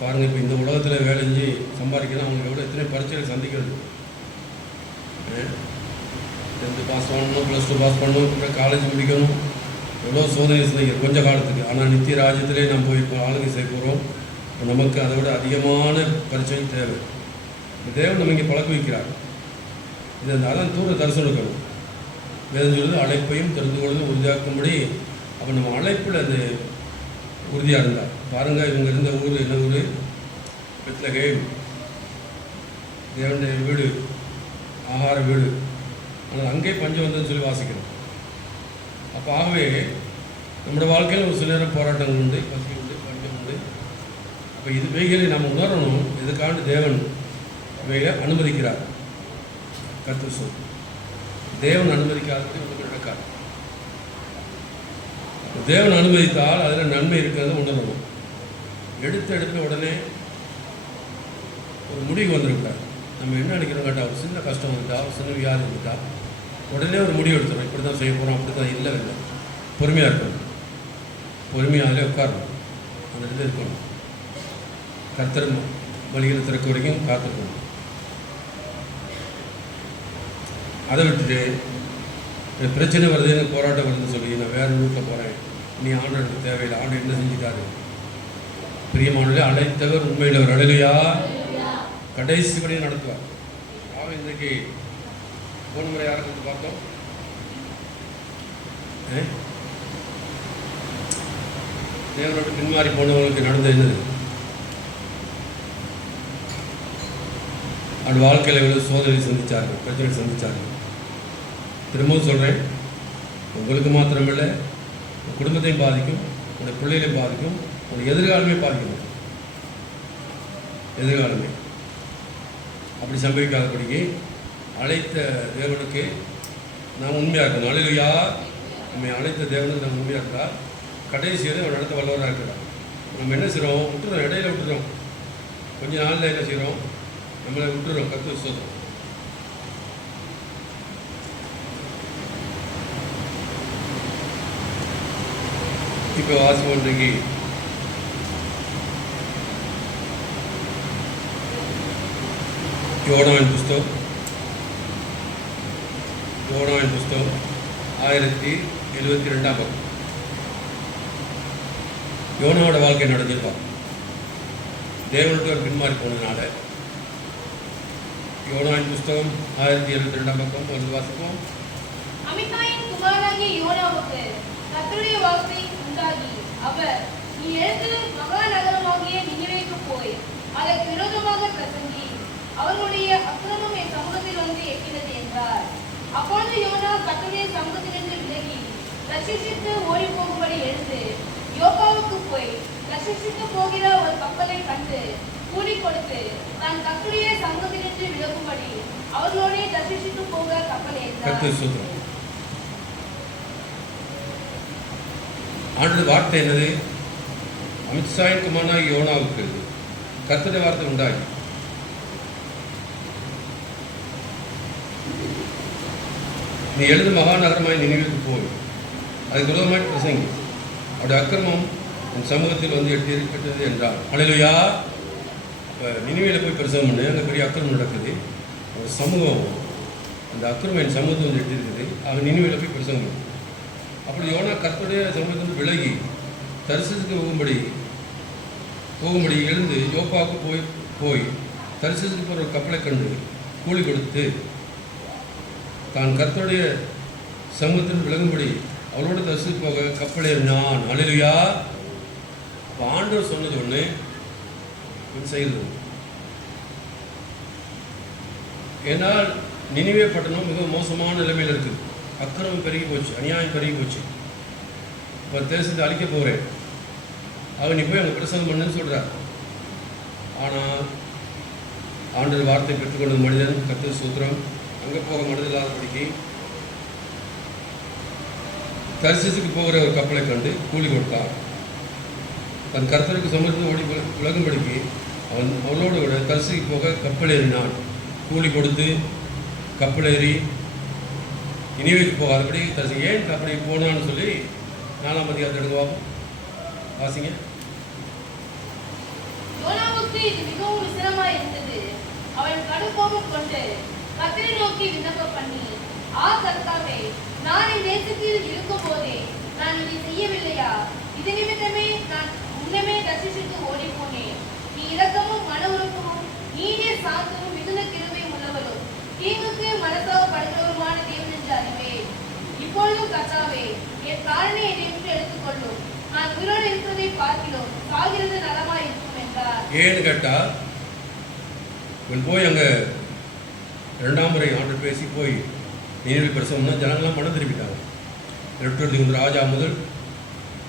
பாருங்கள், இப்போ இந்த உலகத்தில் வேலை செஞ்சு சம்பாதிக்கணும், அவங்களுக்கு எவ்வளோ எத்தனை பரீட்சைகள் சந்திக்கிறது. 10th பாஸ் பண்ணணும், +2 பாஸ் பண்ணணும், அப்புறம் காலேஜ் முடிக்கணும், எவ்வளோ சோதனை சந்திக்கிறது கொஞ்சம் காலத்துக்கு. ஆனால் நித்திய ராஜ்யத்திலே நம்ம போய் இப்போ ஆளுங்க சேர்க்க போகிறோம். நமக்கு அதை விட அதிகமான பரிச்சை தேவை. தேவன் நம்ம இங்கே பழக்க வைக்கிறார். இது அதான் தூர தரிசனம் இருக்கணும். வேதம் சொல்லுது, அழைப்பையும் தெரிந்து கொள்வது உறுதியாக்கும்படி. அப்போ நம்ம அழைப்பில் அது உறுதியாக இருந்தார். பாருங்கள், இவங்க இருந்த ஊர் என்ன ஊர்? பெத்லகேம், தேவனுடைய வீடு, ஆகார வீடு. ஆனால் அங்கே பஞ்சம் வந்ததுன்னு சொல்லி வாசிக்கிறோம். அப்போ ஆகவே நம்முடைய வாழ்க்கையில் ஒரு சில நேரம் போராட்டங்கள் உண்டு, பசி உண்டு, பஞ்சம் உண்டு. அப்போ இது இவைகளை நம்ம உணரணும். இதுக்காண்டு தேவன் இவைகளை அனுமதிக்கிறார். கர்த்தர் சொல், தேவன் அனுமதிக்காதது ஒன்று நடக்காது. தேவன் அனுமதித்தால் அதில் நன்மை இருக்கிறத உணரணும். எடுத்த உடனே ஒரு முடிவு வந்துருக்கூடாது. நம்ம என்ன நினைக்கிறோம் கேட்டால், ஒரு சின்ன கஷ்டம் வந்துட்டா, ஒரு சின்ன வியாதி வந்துட்டா உடனே ஒரு முடிவு எடுத்துடும். இப்படி தான் செய்ய போகிறோம், அப்படி தான். இல்லை, பொறுமையாக இருக்கணும். பொறுமையாகவே உட்காரணும், அந்த இடத்துல இருக்கணும். கர்த்தர் வழிகளை திறக்க வரைக்கும் காத்திருக்கணும். அதை விட்டுட்டு பிரச்சனை வருதுன்னு, போராட்டம் வருதுன்னு சொல்லி நான் வேறு வீட்டில் போகிறேன், நீ ஆண்டவனுக்கு தேவையில்லை, ஆண்டு என்ன செஞ்சுட்டாரு. பிரியமானவர்களே, அழைத்தவர் உண்மையில் ஒரு அழலையா கடைசி படியை நடத்துவார். அவன் இன்றைக்கு போன முறை யாருக்கு பார்த்தோம்? தேவனோட பின்மாறி போனவங்களுக்கு நடந்த என்னது? அவன் வாழ்க்கையில் எவ்வளோ சோதனை சந்தித்தார்கள், பிரச்சனை சந்தித்தார்கள். திரும்பவும் சொல்கிறேன், உங்களுக்கு மாத்திரமில்லை, உங்கள் குடும்பத்தையும் பாதிக்கும், உங்களுடைய பிள்ளைகளையும் பாதிக்கும், உங்களுடைய எதிர்காலமே பாதிக்கும். எதிர்காலமே அப்படி சம்பவிக்காதபடிக்கு அழைத்த தேவனுக்கு நாம் உண்மையாக இருக்கணும். அல்லேலூயா. நம்ம அழைத்த தேவனுக்கு நம்ம உண்மையாக இருந்தால் கடைசியில் அவர் நடத்த வல்லவராக இருக்கிறார். நம்ம என்ன செய்கிறோம்? விட்டுறோம், இடையில விட்டுறோம். கொஞ்ச நாளில் என்ன செய்கிறோம்? நம்மளை விட்டுறோம். கர்த்தர் ஸ்தோத்திரம். இப்போ வாசிப்போம். இன்றைக்கு யோனாவின் புஸ்தகம் 1072 பக்கம். யோனாவோட வாழ்க்கை நடந்திருப்பான். தேவனுக்கு ஒரு பின்மாறி போனதுனால. யோனாவின் புஸ்தகம் 1072 பக்கம் வந்து வாசிப்போம். அமித்தாயின் குமாரனாகிய யோனாவுக்கு கர்த்தருடைய வார்த்தை உண்டாகி, அவர், நீ எழுந்து மகா நகரமாகிய நினிவேக்கு போய் அதற்கு விரோதமாக பிரசங்கி, அவர்களுடைய அக்கிரமம் என் சமூகத்தில் வந்து எட்டினது என்றார். அப்பொழுது யோனா கர்த்தருடைய சமூகத்திலிருந்து விலகி தர்ஷீசுக்கு ஓடி போகும்படி எழுந்து யோப்பாவுக்கு போய் தர்ஷீசுக்கு போகிற ஒரு கப்பலை கண்டு கூலி கொடுத்து தான் கர்த்தருடைய சமூகத்திலிருந்து விலகும்படி அவர்களோட தர்ஷீசுக்கு போக கப்பல் ஏறினார். ஆண்டு வார்த்தை என்னது? அமித்ஷாயின் குமாரனாகிய யோனாவுக்கு கர்த்தருடைய வார்த்தை உண்டாகி, நீ எழுது மகாநகரமாய் நினைவுக்கு போய் அதுக்கு விரோதமாய் பிரசங்கி, அவருடைய அக்கிரமம் என் சமூகத்தில் வந்து எட்டது என்றார். அல்லேலூயா. இப்போ நினைவில் போய் பிரசங்கம் பண்ணு, அங்கே பெரிய அக்கிரமம் நடக்குது. ஒரு சமூகம், அந்த அக்கிரமம் என் சமூகத்தில் வந்து எட்டிருக்குது. அவன் நினைவில் போய் பிரசங்கம் பண்ணு. அப்படி யோனா கர்த்தருடைய சமூகத்திலிருந்து விலகி தரிசனத்துக்கு போகும்படி எழுந்து யோப்பாவுக்கு போய் தரிசனத்துக்கு போகிற ஒரு கப்பலை கண்டு கூலி கொடுத்து தான் கர்த்தருடைய சமூகத்தில் விலகும்படி அவளோட தரிசனத்துக்கு போக கப்பல் ஏறினான். அல்லேலூயா. இப்போ ஆண்டவர் சொன்னது ஒன்று, செய்கிறது. ஏன்னால் நினிவே பட்டணம் மிக மோசமான நிலைமையில் இருக்குது. அக்கிரமம் பெருகி போச்சு, அநியாயம் பெருகி போச்சு. இப்போ தேசத்தை அழிக்க போகிறேன், அவன் நீ போய் அங்கே பிரசங்கம் பண்ணுன்னு சொல்கிறார். ஆனால் ஆண்டவர் வார்த்தை பெற்றுக்கொண்டது மனிதன். கர்த்தர் ஸ்தோத்திரம். அங்கே போக மனதில்லாதபடிக்கு தரிசனத்துக்கு போகிற ஒரு கப்பலை கண்டு கூலி கொடுத்தான். தன் கர்த்தருக்கு சமூகத்தில் ஓடி விலகும்படிக்கு அவளோடு கூட தரிசனத்துக்கு போக கப்பல் ஏறினான். கூலி கொடுத்து கப்பல் ஏறி நினிவேக்கு போகாதபடி தரிசனம். ஏன் அப்படி போனான்னு சொல்லி 4ஆம் அதிகாரத்தை எடுக்குவாங்க, வாசிங்க. யோனாவுக்கு இது மிகவும் விசிரமாய் இருந்தது. அவன் கடுங்கோபம் கொண்டு கர்த்தரை நோக்கி விண்ணப்பம் பண்ணி, கர்த்தாவே, நான் என் தேசத்தில் இருக்கும் போதே நான் இதை செய்யவில்லையா? இது நிமித்தமே நான் முன்னமே தர்ஷீசுக்கு ஓடி போனேன். நீ இரக்கமும் மன உருக்கமும் நீடிய சாந்தமும் மிகுந்த கிருபையும் உள்ளவரும் தீங்குக்கு மனஸ்தாபப்படுகிறவருமான தேவன் என்று அறிவேன். இப்பொழுதும் கர்த்தாவே, என் காரணை என்னை விட்டு எடுத்துக்கொள்ளும். நான் உயிரோடு இருக்கிறதை பார்க்கிறோம், சாகிறது நலமாய் இருக்கும் என்றார். ஏன்னு கேட்டா, இவன் போய் அங்க 2ஆம் முறை ஆண்டு பேசி போய் நீரில் பிரசவம்னா ஜனங்களாம் மனம் திருப்பிட்டாங்க. ரெட்டொருத்தி ராஜா முதல்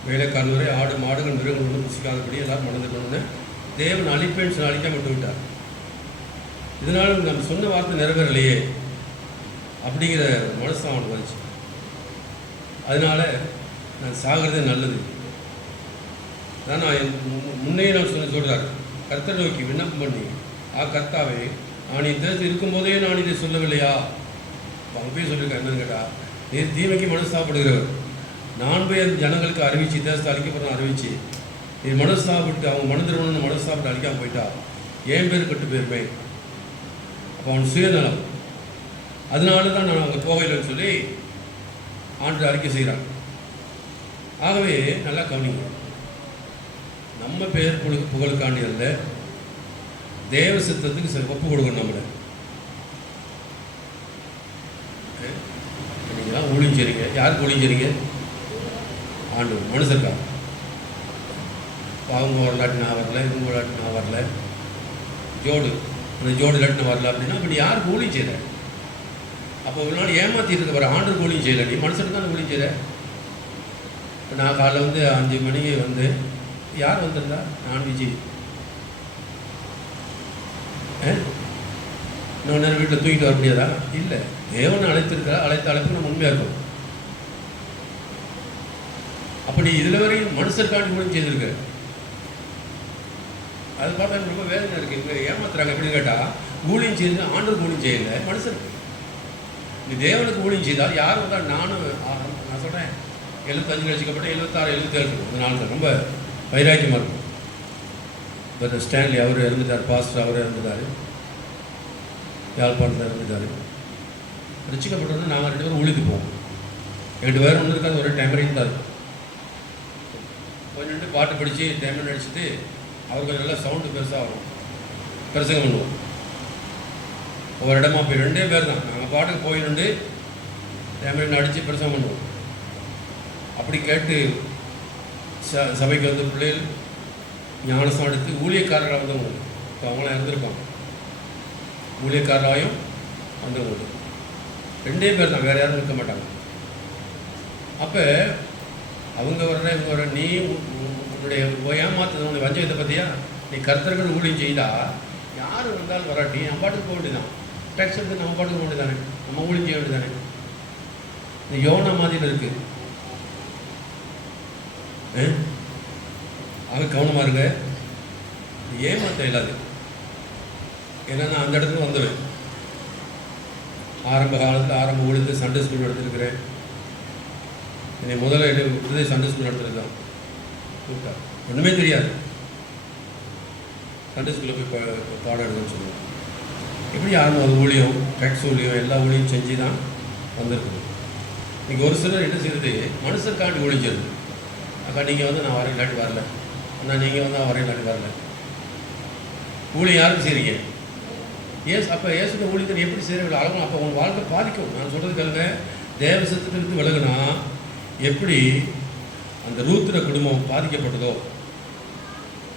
வேலைக்காரன் வரை ஆடு மாடுகள் மிருகங்கள் ஒன்றும் புசிக்காதபடி எல்லாரும் மனம் திருப்பணும்னு தேவன் அழிப்பேன்னு சொல்லி அழிக்காம விட்டு விட்டார். இதனால நம்ம சொன்ன வார்த்தை நிறைவேறலையே அப்படிங்கிற மனசு அவனுக்கு வந்துச்சு. அதனால நான் சாகிறதே நல்லது. நான் முன்னே நான் சொல்கிறார், கர்த்தரை நோக்கி விண்ணப்பம் பண்ணி, கர்த்தாவே, நான் இந்த இருக்கும்போதே நான் இதை சொல்லவில்லையா? அவங்க போய் சொல்லியிருக்கேன். என்னன்னு கேட்டால், நீர் தீமைக்கு மனஸ்தாபப்படுகிறவர். நான் போய் அந்த ஜனங்களுக்கு அறிவிச்சு தேசத்தை அழிக்கப்படுற அறிவிச்சு நீர் மனஸ்தாபப்பட்டு அவங்க மனதிருவணும்னு மனஸ்தாபப்பட்டு அழிக்காமல் போயிட்டா ஏன் பேர் கட்டு போயிருப்பேன். அப்போ அவன் சுயநலம். அதனால தான் நான் அவங்க போகலைன்னு சொல்லி ஆண்டு அறிக்கை செய்கிறான். ஆகவே நல்லா கவனிங்க, நம்ம பேர் புகழுக்காண்டி அல்ல, தேவ சித்தத்துக்கு சில ஒப்பு கொடுக்கணும். நம்மளை நீங்களாம் ஒழிஞ்சிருங்க. யாருக்கு ஒழிஞ்சிருங்க? ஆண்டு மனுஷருக்கா? அவங்க ஒரு இல்லாட்டி நான் வரல, இவங்க ஒரு இல்லாட்டி நான் வரல, ஜோடு அந்த ஜோடு இல்லாட்டி வரல அப்படின்னா அப்படி யாருக்கு ஊழியம் செய்யற? அப்போ ஒரு நாள் ஏமாற்றிட்டு இருக்க வர ஆண்டுக்கு ஊழியம் செய்யலை, நீ மனுஷனுக்கு தான் ஊழியம் செய்யற. இப்போ நான் காலைல வந்து 5 மணிக்கு வந்து யார் வந்திருந்தா? நான் விஜய். இன்னொரு நேரம் வீட்டில் தூக்கிட்டு வர முடியாதா? இல்லை, தேவனை அழைத்திருக்கிற அழைத்த அழைப்பு நம்ம உண்மையாக இருக்கும். அப்படி இதில் வரையும் மனுஷருக்காண்டி ஊழியம் செய்திருக்க. அது பார்த்தா எனக்கு ரொம்ப வேதனை இருக்குது. இவங்க ஏமாத்துறாங்க. எப்படின்னு கேட்டால், ஊழியம் செய்து ஆண்டுக்கு ஊழியம் செய்யலை, மனுஷனுக்கு. நீ தேவனுக்கு ஊழியம் செய்தால் யார் வந்தால் நானும் நான் சொல்கிறேன் 75 ரசிக்கப்பட்ட 76 77 இருக்கும். இந்த நாளுக்கு ரொம்ப வைராக்கியமாக இருக்கும். இப்போ ஸ்டான்லி அவர் இறந்துட்டார், பாஸ்டர் அவர் இறந்துட்டார், யாழ்ப்பாணத்தில் இறந்துட்டார். ரசிக்கப்பட்டோன்னு நாங்கள் 2 பேரும் ஊழிக்கு போவோம். 2 பேரும் ஒன்று இருக்காது, ஒரு டைமரையும் தான் இருக்கும். கொஞ்சம் பாட்டு படித்து டைமண்ட் அடிச்சுட்டு அவர் கொஞ்சம் நல்லா சவுண்டு பெருசாக ஆகும், பிரசங்கம் பண்ணுவோம். ஒவ்வொரு இடமா போய் 2 பேர் தான் நாங்கள் பாட்டுக்கு போயிட்டு டைமண்ட் அடித்து பிரசங்கம் பண்ணுவோம். அப்படி கேட்டு சபைக்கு வந்து பிள்ளைகள் ஞானசம் எடுத்து ஊழியக்காரராக வந்தவங்க. இப்போ அவங்களாம் இருந்திருப்பாங்க. ஊழியக்காரராயும் வந்தவங்க 2 பேர் தான், வேறு யாரும் இருக்க மாட்டாங்க. அப்போ அவங்க வர்ற இவங்க வர, நீ உன்னுடைய ஏமாத்துறது உன்னுடைய வஞ்சகத்தை பற்றியா? நீ கர்த்தர்கள் ஊழியம் செய்தா யார் வந்தாலும் வராட்டி நம்ம பாட்டுக்கு போக வேண்டியதான். டேக்ஸ் எடுத்து நம்ம பாட்டுக்கு போக வேண்டியதானே, நம்ம ஊழியம் செய்ய வேண்டியதானே. இந்த யோனா மாதிரி இருக்குது. ஆக கவனமாக இருங்க, ஏமாற்ற இல்லாது. ஏன்னா நான் அந்த இடத்துக்கு வந்துடுவேன். ஆரம்ப காலத்தில் ஆரம்ப ஊழியத்தை சண்டே ஸ்கூல் எடுத்துருக்கிறேன். என்னை முதல்ல விடுதலை சண்டே ஸ்கூல் நடத்துருந்தான். கூப்பிட்டா ஒன்றுமே தெரியாது, சண்டே ஸ்கூலில் போய் பாடம் எடுக்கணும்னு சொல்லுவேன். எப்படி ஆரம்பம் அது ஊழியம், டேக்ஸ் ஊழியம், எல்லா ஊழியம் செஞ்சு தான் வந்திருக்குது. இன்றைக்கி ஒரு சிலர் என்ன செய்யுது, மனுஷருக்காண்டி ஒழிஞ்சிருது. அக்கா நீங்கள் வந்து நான் வரேன் இல்லாட்டி வரல, அண்ணா நீங்கள் வந்து வரேன் இல்லாட்டி வரல. ஊழியம் யாருக்கு செய்கிறீங்க? அப்போ ஏசுக்கு ஊழியத்தை எப்படி செய்கிறீங்களோ அளவு அப்போ உங்கள் வாழ்க்கை பாதிக்கும். நான் சொல்கிறது கேளுங்க, தேவ சித்தத்திலிருந்து விலகுனா எப்படி அந்த ரூத்திர குடும்பம் பாதிக்கப்பட்டதோ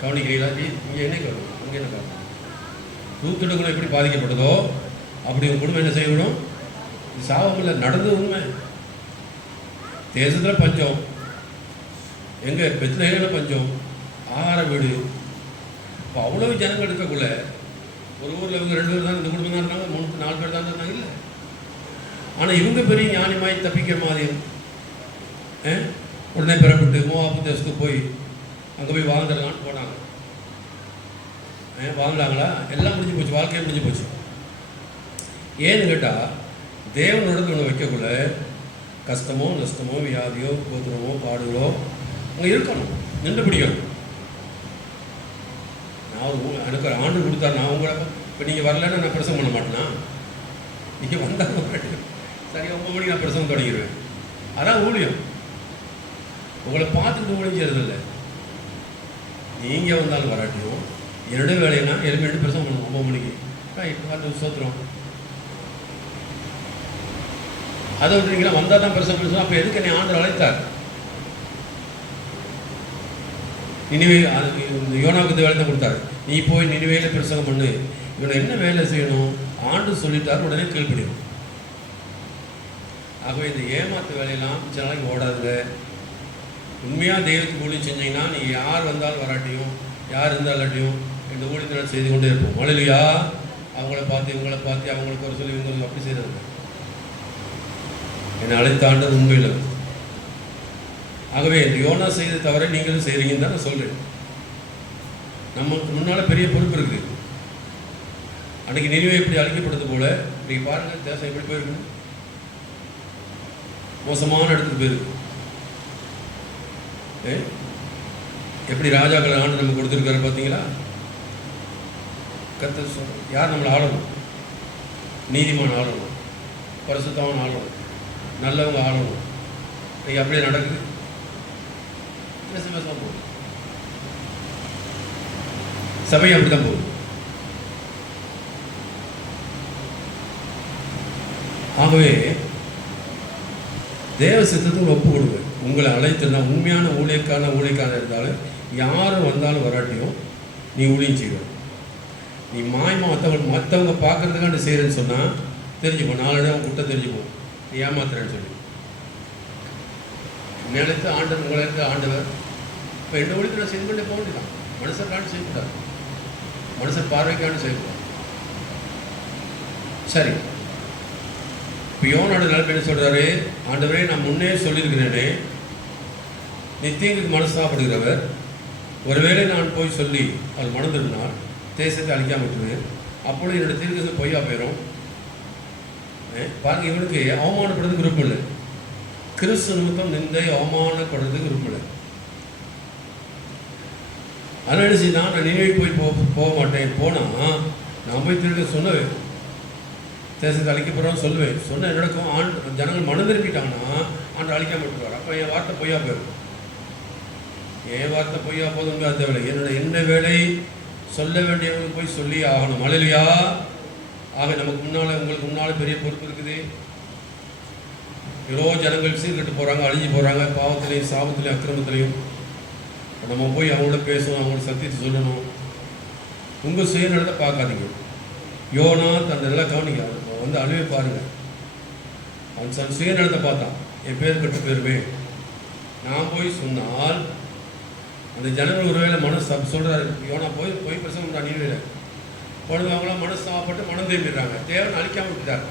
கவனிக்கிறீங்களா? இங்கே என்ன கவனம், அங்கே என்ன கவனம்? ரூத்திர குடும்பம் எப்படி பாதிக்கப்பட்டதோ அப்படி உங்கள் குடும்பம் என்ன செய்யணும்? இது சாபம் இல்லை, நடந்தது உண்மை. தேசத்தில் பஞ்சம், எங்கே பெத்லகேமில் பஞ்சம், ஆகார வீடு. இப்போ அவ்வளவு ஜனங்கள் இருக்கக்குள்ள ஒரு ஊரில் இவங்க 2 பேர் தான், இந்த குடும்பம் தான் இருந்தாங்க, 3-4 பேர் தான் இருந்தாங்க. இல்லை, ஆனால் இவங்க பெரிய ஞானிமாய் தப்பிக்கிற மாதிரி உடனே பிறப்பிட்டு மோவாபு தேசத்துக்கு போய் அங்கே போய் வாழ்ந்துடலான்னு போனாங்க. வாழ்ந்தாங்களா? எல்லாம் முடிஞ்சு போச்சு, வாழ்க்கையே முடிஞ்சு போச்சு. ஏன்னு கேட்டால், தேவனோட ஒன்று வைக்கக்குள்ள கஷ்டமோ நஷ்டமோ வியாதியோ கோத்திரமோ பாடுகளோ அங்கே இருக்கணும், நின்று பிடிக்கணும். அவர் எனக்கு ஒரு ஆண்டு கொடுத்தாரு. நான் உங்களை இப்போ நீங்கள் வரலன்னா நான் பிரசவம் பண்ண மாட்டேனா? நீங்கள் வந்தாலும் சரி 9 மணிக்கு நான் பிரசவம் தொடங்கிடுவேன். அதான் ஊழியம். உங்களை பார்த்துட்டு ஊழியம் செய்யறதில்லை. நீங்கள் வந்தாலும் வராட்டியும் என்னுடைய வேலைன்னா எலும்பி பிரசவம் பண்ணணும் 9 மணிக்கு. அது சோத்திரம். அதை விட்டுறீங்களா? வந்தால் தான் பிரசவம் பண்ணணும். அப்போ எதுக்கு என்னை ஆண்டு அழைத்தார்? நினைவே யோனாவுக்கு வேலை தான் கொடுத்தாரு. நீ போய் நினைவேல பிரசங்கம் பண்ணு. இவனை என்ன வேலை செய்யணும்? ஆண்டு சொல்லிட்டார், உடனே கீழ்ப்படியும். ஆகவே இந்த ஏமாத்து வேலையெல்லாம் சில நாளைக்கு ஓடாதுங்க. உண்மையாக தெய்வத்துக்கு ஊழியம் செஞ்சீங்கன்னா நீங்கள் யார் வந்தாலும் வராட்டியும் யார் இருந்தாலாட்டியும் இந்த ஊழியத்தினால் செய்து கொண்டே இருப்போம். மழையிலையா அவங்கள பார்த்து இவங்களை பார்த்து அவங்களுக்கு ஒரு சொல்லி இவங்களுக்கு அப்படி செய்கிறாங்க. என்னை அழைத்த ஆண்டது உண்மையில். ஆகவே இந்த யோனா செய்த தவிர நீங்களும் செய்கிறீங்கன்னு தான் நான் சொல்கிறேன். நமக்கு முன்னால் பெரிய பொறுப்பு இருக்குது. அன்றைக்கி நினைவே எப்படி அழிக்கப்படுறது போல இன்றைக்கி பாருங்கள் தேசம் எப்படி போயிருக்கு. மோசமான இடத்துக்கு போயிருக்கு. எப்படி ராஜாக்களை ஆண்டு நம்ம கொடுத்துருக்காரு பார்த்தீங்களா? கர்த்தர் சொல்ற யார் நம்மளை ஆளணும்? நீதிமான் ஆளணும், பரிசுத்தமான ஆளணும், நல்லவங்க ஆளணும். இன்னைக்கு அப்படியே நடக்குது. பேச போகுது. சபை அப்படித்தான் போகுது. ஆகவே தேவ சித்தத்துக்கு ஒப்பு கொடுங்க. உங்களை அழைத்துனா உண்மையான ஊழியக்காரன் இருந்தாலும் யாரும் வந்தாலும் வராட்டியும் நீ ஊழியம் செய்வோம். நீ மற்றவங்க பார்க்கறதுக்காண்டி செய்கிறேன்னு சொன்னால் தெரிஞ்சுப்போம். 4 இடம் குட்டை தெரிஞ்சுப்போம். நீ ஏமாத்துறேன்னு சொல்லி நினைத்து ஆண்டவர் உங்களை இருந்து ஆண்டவர். இப்போ எந்த ஊழியத்தை நான் செய்து கொண்டே போக வேண்டியதான். மனுஷருக்காண்டு செய்யக்கூடாது, மனுஷர் பார்வைக்காண்டு செய்யக்கூடாது. சரி, இப்போ யோனோட நிலைமை என்ன சொல்கிறாரு? ஆண்டவரே, நான் முன்னே சொல்லியிருக்கிறேனே, நீ தீங்குக்கு மனஸ்தாபப்படுகிறவர். ஒருவேளை நான் போய் சொல்லி அவர் மணந்துருந்தால் தேசத்தை அழிக்காம விட்டுருவேன். அப்பொழுது என்னோடய தீர்க்கத்தை பொய்யா போயிடும். பாருங்க, இவனுக்கு அவமானப்படுறதுக்கு விருப்பம் இல்லை. கிறிஸ்து நிமித்தம் நிந்தை அவமானப்படுறதுக்கு விருப்பம் இல்லை. அதனால் என்ன செய்தான்? நான் நினைவு போய் போக மாட்டேன். போனால் நான் போய் திருக்க சொன்னேன், தேசத்தை அழிக்கப்படுறோன்னு சொல்லுவேன். சொன்ன என்னோட ஜனங்கள் மனம் திருப்பிட்டாங்கன்னா ஆண்டு அழிக்காம விட்டுருவார். அப்போ என் வார்த்தை பொய்யா போயிடும். என் வார்த்தை பொய்யா போதுங்க. அந்த வேலை என்ன வேலை சொல்ல வேண்டியவங்களுக்கு போய் சொல்லி ஆகணும். மழையிலையா? ஆக நமக்கு முன்னால் உங்களுக்கு முன்னால் பெரிய பொறுப்பு இருக்குது. எவ்வளோ ஜனங்கள் சீர்கட்டு போகிறாங்க, அழிஞ்சு போகிறாங்க, பாவத்திலையும் சாபத்திலையும் அக்கிரமத்திலையும். நம்ம போய் அவங்களோட பேசணும், அவங்களோட சத்தியத்தை சொல்லணும். உங்கள் சுயநலத்தை பார்க்காதீங்க. யோனா தன் நல்லா கவனிங்க. வந்து அழுவே பாருங்கள். அவன் சுயநலத்தை பார்த்தான். என் பேர் கட்டு போயிருமே. நான் போய் சொன்னால் அந்த ஜனங்கள் ஒருவேளை மனசு சொல்கிறாரு, யோனா போய் பிரசவம் தான் நீவே பொழுது அவங்களாம் மனசு சாப்பிட்டு மனம் திரும்பிடுறாங்க. தேவன் அழிக்காமல் விட்டுட்டாங்க.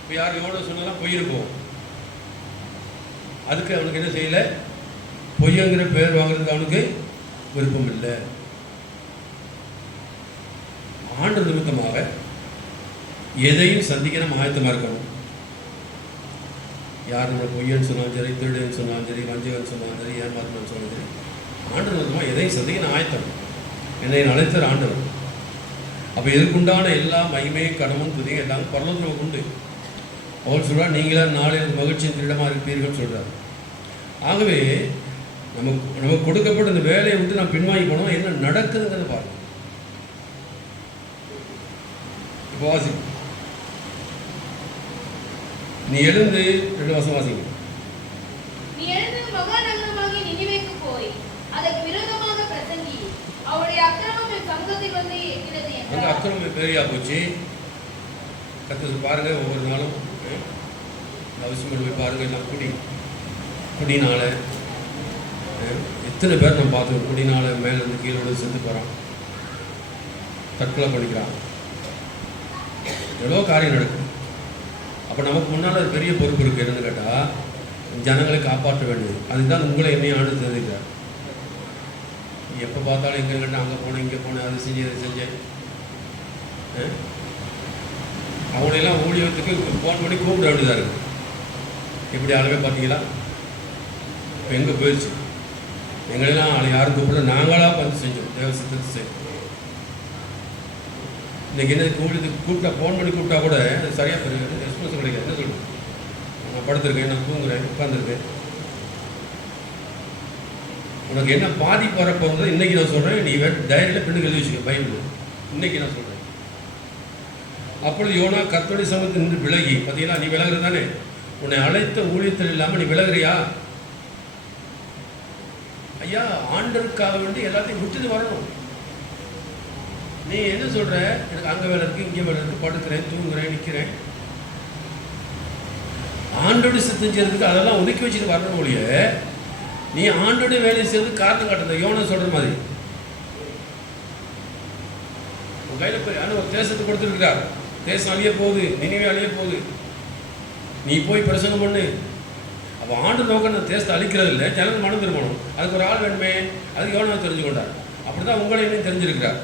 இப்போ யார் யோனா சொன்னாலும் பொய்யிருப்போம். அதுக்கு அவனுக்கு என்ன செய்யலை? பொய்யங்கிற பேர் வாங்குறதுக்கு அவனுக்கு விருப்பம் இல்லை. ஆண்டு நிமித்தமாக எதையும் சந்திக்க நம்ம ஆயத்தமாக இருக்கணும். யார் நம்மளை பொய்யன்னு சொன்னாலும் சரி, திருடுன்னு சொன்னாலும் சரி, வஞ்சகன்னு சொன்னாலும் சரி, ஏமாத்தணும்னு சொன்னாலும் சரி, ஆண்டு நிமித்தமாக எதையும் சந்திக்க நான் ஆயத்தம். என்னை அழைத்தர் ஆண்டவர். அப்போ இதுக்குண்டான எல்லா மகிமையும் கடமும் துதியும் எல்லாம் பரலோகத்தில் உண்டு. அவர் சொல்கிறார், நீங்களா நாளில் மகிழ்ச்சியின் திருடமாக இருப்பீர்கள் சொல்கிறார். ஆகவே நமக்கு கொடுக்கப்பட்ட இந்த வேலையை விட்டு நான் பின்வாங்கி போனோம். என்ன நடக்குதுங்கிறத பாருங்க. இப்போ வாசி, நீ எழுந்து 2 வருஷம் வாசிங்க. நீ எழுந்து மகா நகரமாகிய நினிவேக்கு போய் அதற்கு விரோதமாக பிரசங்கி, அவருடைய அக்கிரமம் என் சமூகத்தில் வந்து எட்டினது என்றார். அந்த அக்கிரமம் பெரியா போச்சு. கர்த்தர் பாருங்க, ஒவ்வொரு நாளும் அவசியம் போய் பாருங்க. எல்லாம் குடினால எத்தனை பேர் நம்ம பார்த்தோம். குடினால மேலேருந்து கீழோடு செத்து போகிறான், தற்கொலை பண்ணிக்கிறான், எவ்வளோ காரியம் நடக்குது. அப்போ நமக்கு முன்னால் ஒரு பெரிய பொறுப்பு இருக்குது. என்னன்னு கேட்டால், ஜனங்களை காப்பாற்ற வேண்டியது. அதுதான் உங்களை என்னையும் ஆண்டு தெரிஞ்சுக்கிறார். எப்போ பார்த்தாலும் எங்கே கேட்டால் அங்கே போனேன், இங்கே போனேன், அது செஞ்சேன். அவங்களெல்லாம் ஊழியத்துக்கு ஃபோன் பண்ணி கூப்பிட வேண்டியதாக இருக்குது. எப்படி அளவே பார்த்தீங்களா? எங்கே போயிடுச்சு? எங்களெல்லாம் யாரும் கூப்பிட, நாங்களாக வந்து செஞ்சோம். தேவ சித்தத்தை செய்யும். இன்றைக்கி என்ன கூப்பிட்டா ஃபோன் பண்ணி கூப்பிட்டா கூட அது சரியாக ரெஸ்பான்ஸ் கிடைக்காது. என்ன சொல்லுங்கள், நான் படுத்திருக்கேன், நான் தூங்குறேன், உட்காந்துருக்கேன். உனக்கு என்ன பாதிப்பு வரப்போகிறது இன்றைக்கி நான் சொல்கிறேன். நீ டைரியில் பெண்ணுக்கு எழுதி வச்சுக்க, பைபிள் இன்றைக்கி நான் சொல்கிறேன். அப்பொழுது யோனா கர்த்தருடைய சமூகத்தில் நின்று விலகி, பார்த்தீங்களா, நீ விலகுறது தானே, உன்னை அழைத்த ஊழியத்தில் இல்லாமல் நீ விலகுறியா? ஐயா, ஆண்டருக்காக வேண்டி எல்லாத்தையும் விட்டுட்டு வரணும். நீ என்ன சொல்ற, எனக்கு அங்கே வேலை இருக்குது, இங்கே வேலை இருக்குது, படுக்கிறேன், தூங்குறேன், நிற்கிறேன். ஆண்டோடு சித்தம் செய்யறதுக்கு அதெல்லாம் ஒதுக்கி வச்சுட்டு வரணும் ஒழிய, நீ ஆண்டோட வேலை செய்யறது காரணம் காட்டுற. யோனா சொல்ற மாதிரி உன் கையில் ஒரு தேசத்தை கொடுத்துருக்கிறார். தேசம் அழிய போகுது, நினைவே அழிய போகுது, நீ போய் பிரசங்கம் பண்ணு. அப்போ ஆண்டு நோக்கம் அந்த தேசத்தை அழிக்கிறது இல்லை, ஜனங்கள் மனம் திரும்பணும். அதுக்கு ஒரு ஆள் வேணுமே, அதுக்கு யோனா தெரிஞ்சு கொண்டார். அப்படி தான் உங்களை என்ன தெரிஞ்சிருக்கிறார்.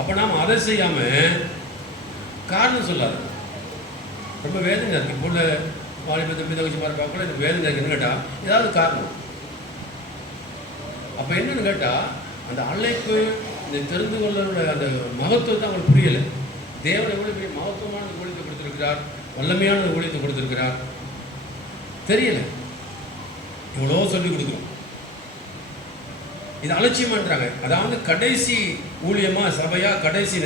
அப்போ நாம் அதை செய்யாமல் காரணம் சொல்லாது. ரொம்ப வேதனை இருக்குது. இப்போ உள்ள வாலிபத்தை எப்படி தகவச்சு மாதிரி பார்க்கல, எனக்கு வேதனை இருக்குன்னு கேட்டால் ஏதாவது காரணம். அப்போ என்னன்னு கேட்டால், அந்த அழைப்பு, இந்த தெரிந்து கொள்ளோட அந்த மகத்துவத்தை அவங்களுக்கு புரியலை. தேவன் எவ்வளோ பெரிய மகத்துவமான ஊழியத்தை கொடுத்துருக்கிறார், வல்லமையான ஊழியத்தை கொடுத்துருக்கிறார், தெரியலை. எவ்வளோ சொல்லிக் கொடுக்குறோம், இது அலட்சியமான்றாங்க. அதாவது கடைசி ஊழியமாக சபையாக கடைசி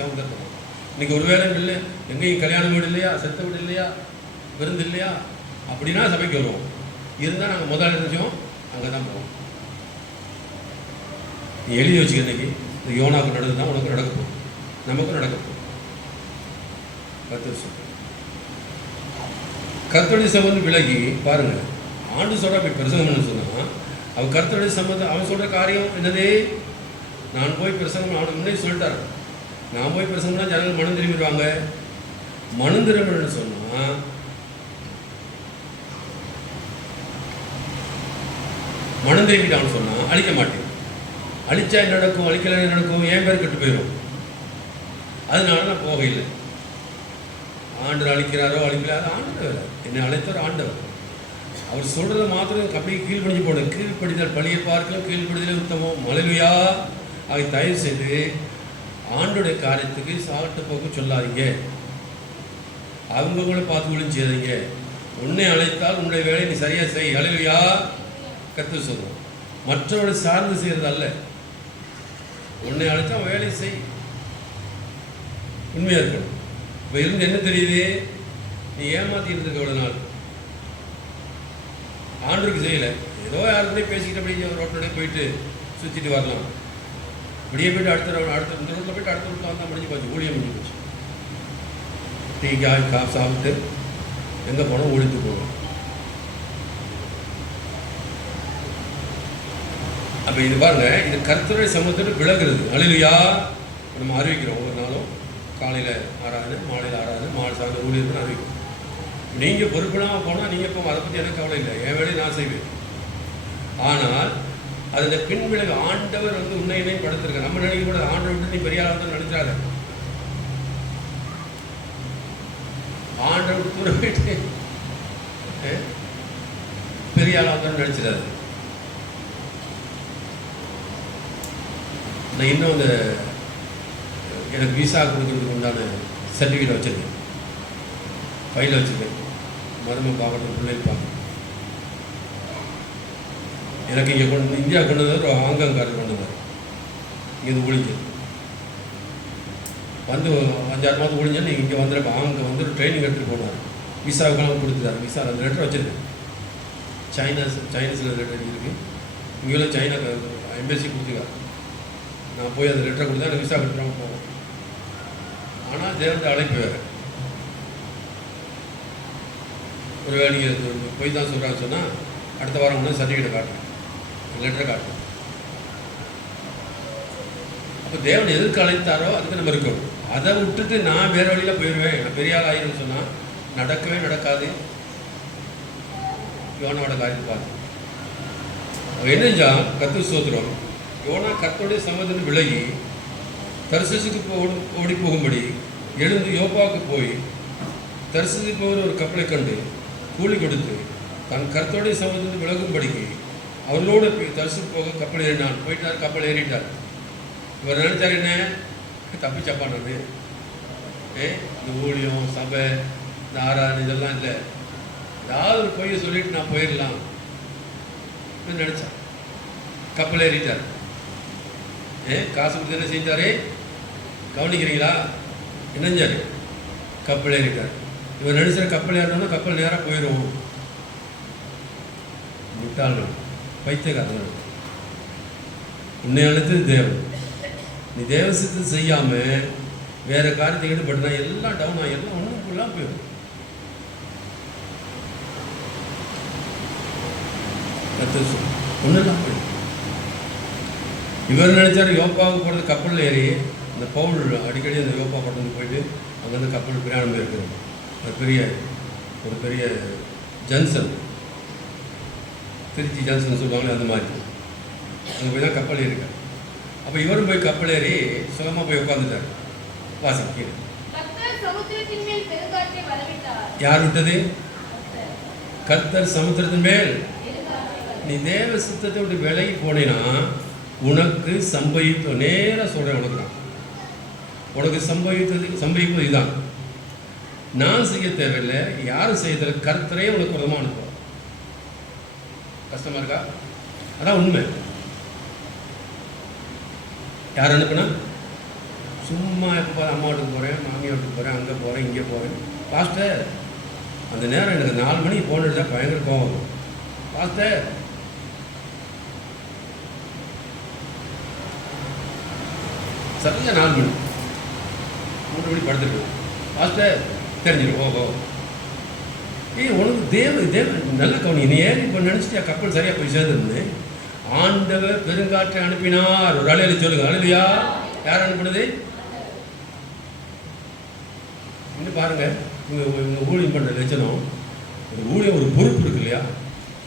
சமுதாயத்தில் இன்றைக்கி ஒரு வேலை இல்லை, எங்கேயும் கல்யாணம் வீடு இல்லையா, செத்த வீடு இல்லையா, விருந்து இல்லையா, அப்படின்னா சபைக்கு வருவோம். இருந்தால் நாங்கள் முதல்ல இருந்துச்சோம், அங்கே தான் போவோம். நீ எழுதி வச்சுக்க, இன்னைக்கு இந்த யோனாவுக்கு நடந்து தான் உனக்கு நடக்கும், நமக்கும் நடக்கும். 10 வருஷம் கர்த்தருடைய சம்பந்தம் விலகி பாருங்கள். ஆண்டு சொல்கிற போய் பிரசங்கம்னு சொன்னால், அவன் கர்த்தருடைய சம்பந்தம், அவன் சொல்கிற காரியம் என்னது, நான் போய் பிரசங்கம், அவனுக்கு முன்னாடி சொல்லிட்டார், நான் போய் பிரசங்கம்னா ஜனங்கள் மனம் திரும்பிடுவாங்க. மனம் திரும்பணும்னு சொன்னால் மனம் திரும்பிட்டான்னு சொன்னால் அழிக்க மாட்டேன். அழிச்சா என்ன நடக்கும், அழிக்கல என்ன நடக்கும், என் பேர் கெட்டு போயிடும். அதனால நான் போகையில்லை. ஆண்டவர் அழிக்கிறாரோ அழிக்கிறாரோ ஆண்டவர், என்னை அழைத்தவர் ஆண்டவர். அவர் சொல்கிறத மாத்திரம் அப்படியே கீழ்ப்படிஞ்சு போகணும். கீழ்ப்படிதல் பழியை பார்க்கலாம், கீழ்ப்படிதலே உத்தமம். மலையா அதை தயவு செய்து ஆண்டோடைய காரியத்துக்கு சாப்பிட்டு போக்க சொல்லாதீங்க. அவங்கள பார்த்து ஒழிஞ்சு செய்தீங்க. உன்னை அழைத்தால் உன்னுடைய வேலையை நீ சரியாக செய். அலையா கற்று சொல்கிறோம். மற்றவர்களை சார்ந்து செய்கிறது அல்ல. உன்னை அழைத்தா வேலை செய், உண்மையாக இருக்கணும். இப்போ இருந்து என்ன தெரியுது, நீ ஏமாற்றி இருந்திருக்க எவ்வளோ நாள். ஆண்டருக்கு செய்யலை, ஏதோ யாருக்குள்ளே பேசிக்கிட்டு அப்படியே ரோட்டிலே போயிட்டு சுற்றிட்டு வரலாம். இப்படியே போய்ட்டு அடுத்த இந்த ரோட்டில் போய்ட்டு அடுத்த ரோட்டில் வந்தால் முடிஞ்சு போச்சு, ஊழியம் முடிஞ்சு போச்சு. டீ காஃபி சாப்பிட்டு எங்கே போனோம், ஒழித்து போவோம். அப்போ இது பாருங்க, இது கர்த்தருடைய சமூகத்தோடு விலகுறது. அல்லேலூயா. நம்ம அறிவிக்கிறோம், ஒவ்வொரு நாளும் காலையில் ஆராதனை, மாலையில் ஆராதனை, மாலை சார்ந்த ஊழியர்கள் அறிவிக்கிறோம். நீங்கள் பொறுப்பில்லாமல் போனால் நீங்கள் இப்போ அதை பற்றி எனக்கு கவலை இல்லை, என் வேலையை நான் செய்வேன். ஆனால் அதில் பின் விளைவு ஆண்டவர் உன்னை இணையும் படுத்திருக்க. நம்ம நினைக்க கூட ஆண்டவர் விட்டு நீ பெரிய ஆளாக தான் நினைச்சாரு. ஆண்டவர் தூர போயிட்டு பெரிய ஆளாக தான் நினைச்சிடாது. நான் இன்னும் அந்த எனக்கு விசா கொடுக்கறதுக்கு உண்டான சர்டிஃபிகேட் வச்சுருக்கேன், ஃபைலில் வச்சுருக்கேன். மருமை பார்க்கணும், பிள்ளைகள் பார்க்கணும். எனக்கு இங்கே இந்தியா கொண்டு வந்தார், ஒரு ஹாங்காங்காரர் கொண்டு வந்தார். இங்கே ஒழிஞ்சு வந்து 5-6 மாதம் ஒழிஞ்சா நீங்கள் இங்கே வந்துருப்ப. அங்கே வந்து ஒரு ட்ரைனிங் எடுத்துகிட்டு போனார். விசாவுக்கெல்லாம் கொடுத்துட்டார். விசா அந்த லெட்டர் வச்சுருக்கேன். சைனீஸில் லெட்டர் இருக்குது, இங்கேயும் சைனா எம்பசி கொடுத்துருக்காரு. நான் போய் அந்த லெட்டரை கொடுத்தா எனக்கு விசா கட்டுறாமல் போவோம். ஆனால் தேவனுடைய அழைப்பு வேறு. ஒரு வேலைக்கு போய் தான் சொல்கிறான்னு சொன்னால் அடுத்த வாரம் கூட சர்டிஃபிகேட்டை காட்டுறேன், லெட்டரை காட்டுறேன். அப்போ தேவன் எதற்கு அழைத்தாரோ அதுக்கு நம்ம இருக்கணும். அதை விட்டுட்டு நான் வேறு வழியில் போயிடுவேன், நான் பெரிய ஆள் ஆகிருன்னு சொன்னால் நடக்கவே நடக்காது. யோனாவோட காரியத்தை பார்த்து என்னஞ்சா கத்து சோத்துறோம். யோனா கர்த்தருடைய சமூகத்திலிருந்து விலகி தர்சீசுக்கு ஓடி போகும்படி எழுந்து யோப்பாவுக்கு போய் தர்சீசுக்கு போகிற ஒரு கப்பலை கண்டு கூலி கொடுத்து தன் கர்த்தருடைய சமூகத்திலிருந்து விலகும்படிக்கு அவர்களோடு தர்சீசுக்கு போக கப்பல் ஏறினான். போயிட்டார், கப்பல் ஏறிட்டார். இவர் நினைச்சார் என்ன, தப்பிச்சப்பா நான் இந்த ஊழியம் சபை இந்த ஆராதனை இதெல்லாம் இல்லை, ஏதாவது ஒரு பொய்யை சொல்லிட்டு நான் போயிடலாம் நினைச்சேன். கப்பல் ஏறிட்டார். காசு கொடுத்து என்ன செஞ்சாரு கவனிக்கிறீங்களா? என்னஞ்சாரு? கப்பல் ஏறிட்டார். இவர் நினைச்ச கப்பல் ஏறினோம்னா கப்பல் நேராக போயிடும். முட்டாள் பைத்தியக்காரன். உன்னை அழைத்தது தேவன். நீ தேவ சித்தத்தை செய்யாம வேற காரியத்தை ஈடுபடுனா எல்லாம் டவுன் ஆகி எல்லாம் ஒன்றும் இல்லாம போயிடும். ஒன்றும் இல்லாம போயிடும். இவர் நினைச்சாரு யோப்பாவுக்கு போகிறது கப்பலில் ஏறி இந்த பவுல் அடிக்கடி அந்த யோப்பா பட்டணத்துக்கு போயிட்டு அங்கேருந்து கப்பல் பிரயாணம் இருக்குது. ஒரு பெரிய ஜங்ஷன், திருச்சி ஜங்ஷன் சொல்லுவாங்களே அந்த மாதிரி, அங்கே போய் தான் கப்பல் ஏறிக்கார். அப்போ இவரும் போய் கப்பல் ஏறி சுகமாக போய் உட்காந்துட்டார். வாசிக்க யார் விட்டது? கர்த்தர் சமுத்திரத்தின் மேல். நீ தேவ சித்தத்தை விட்டு விலகி போனேன்னா உனக்கு சம்பவித்து நேராக சொல்கிறேன். உனக்கு சம்பவிப்பது இதுதான். நான் செய்ய தேவையில்லை, யாரும் செய்ய தேவை, கர்த்தரே உனக்கு விதமாக அனுப்புவோம். கஷ்டமா இருக்கா? அதான் உண்மை. யார் அனுப்புனா? சும்மா எப்போ அம்மா வீட்டுக்கு போகிறேன், மாமியார் வீட்டுக்கு போகிறேன், அங்கே போகிறேன், இங்கே போகிறேன். பாஸ்டர் அந்த நேரம் எனக்கு 4 மணிக்கு ஃபோன் எடுத்தால் பயங்கர கோவம். பாஸ்டர் சரியா 4 மணி 3 மணி படுத்துருக்கு. பாஸ்டர் தெரிஞ்சிடும். ஓஹோ உனக்கு தேவன் நல்ல கவனி. நீ ஏன் இப்போ நினச்சிட்டியா கப்பல் சரியாக போய் சேர்ந்துருந்து? ஆண்டவர் பெருங்காற்றை அனுப்பினார். ஒரு அலையில சொல்லுங்க, அலையிலையா? யார் அனுப்பினது? இன்னும் பாருங்க, இவங்க ஊழியம் பண்ணுற லட்சணம். ஒரு ஊழியம் ஒரு பொறுப்பு இருக்கு இல்லையா?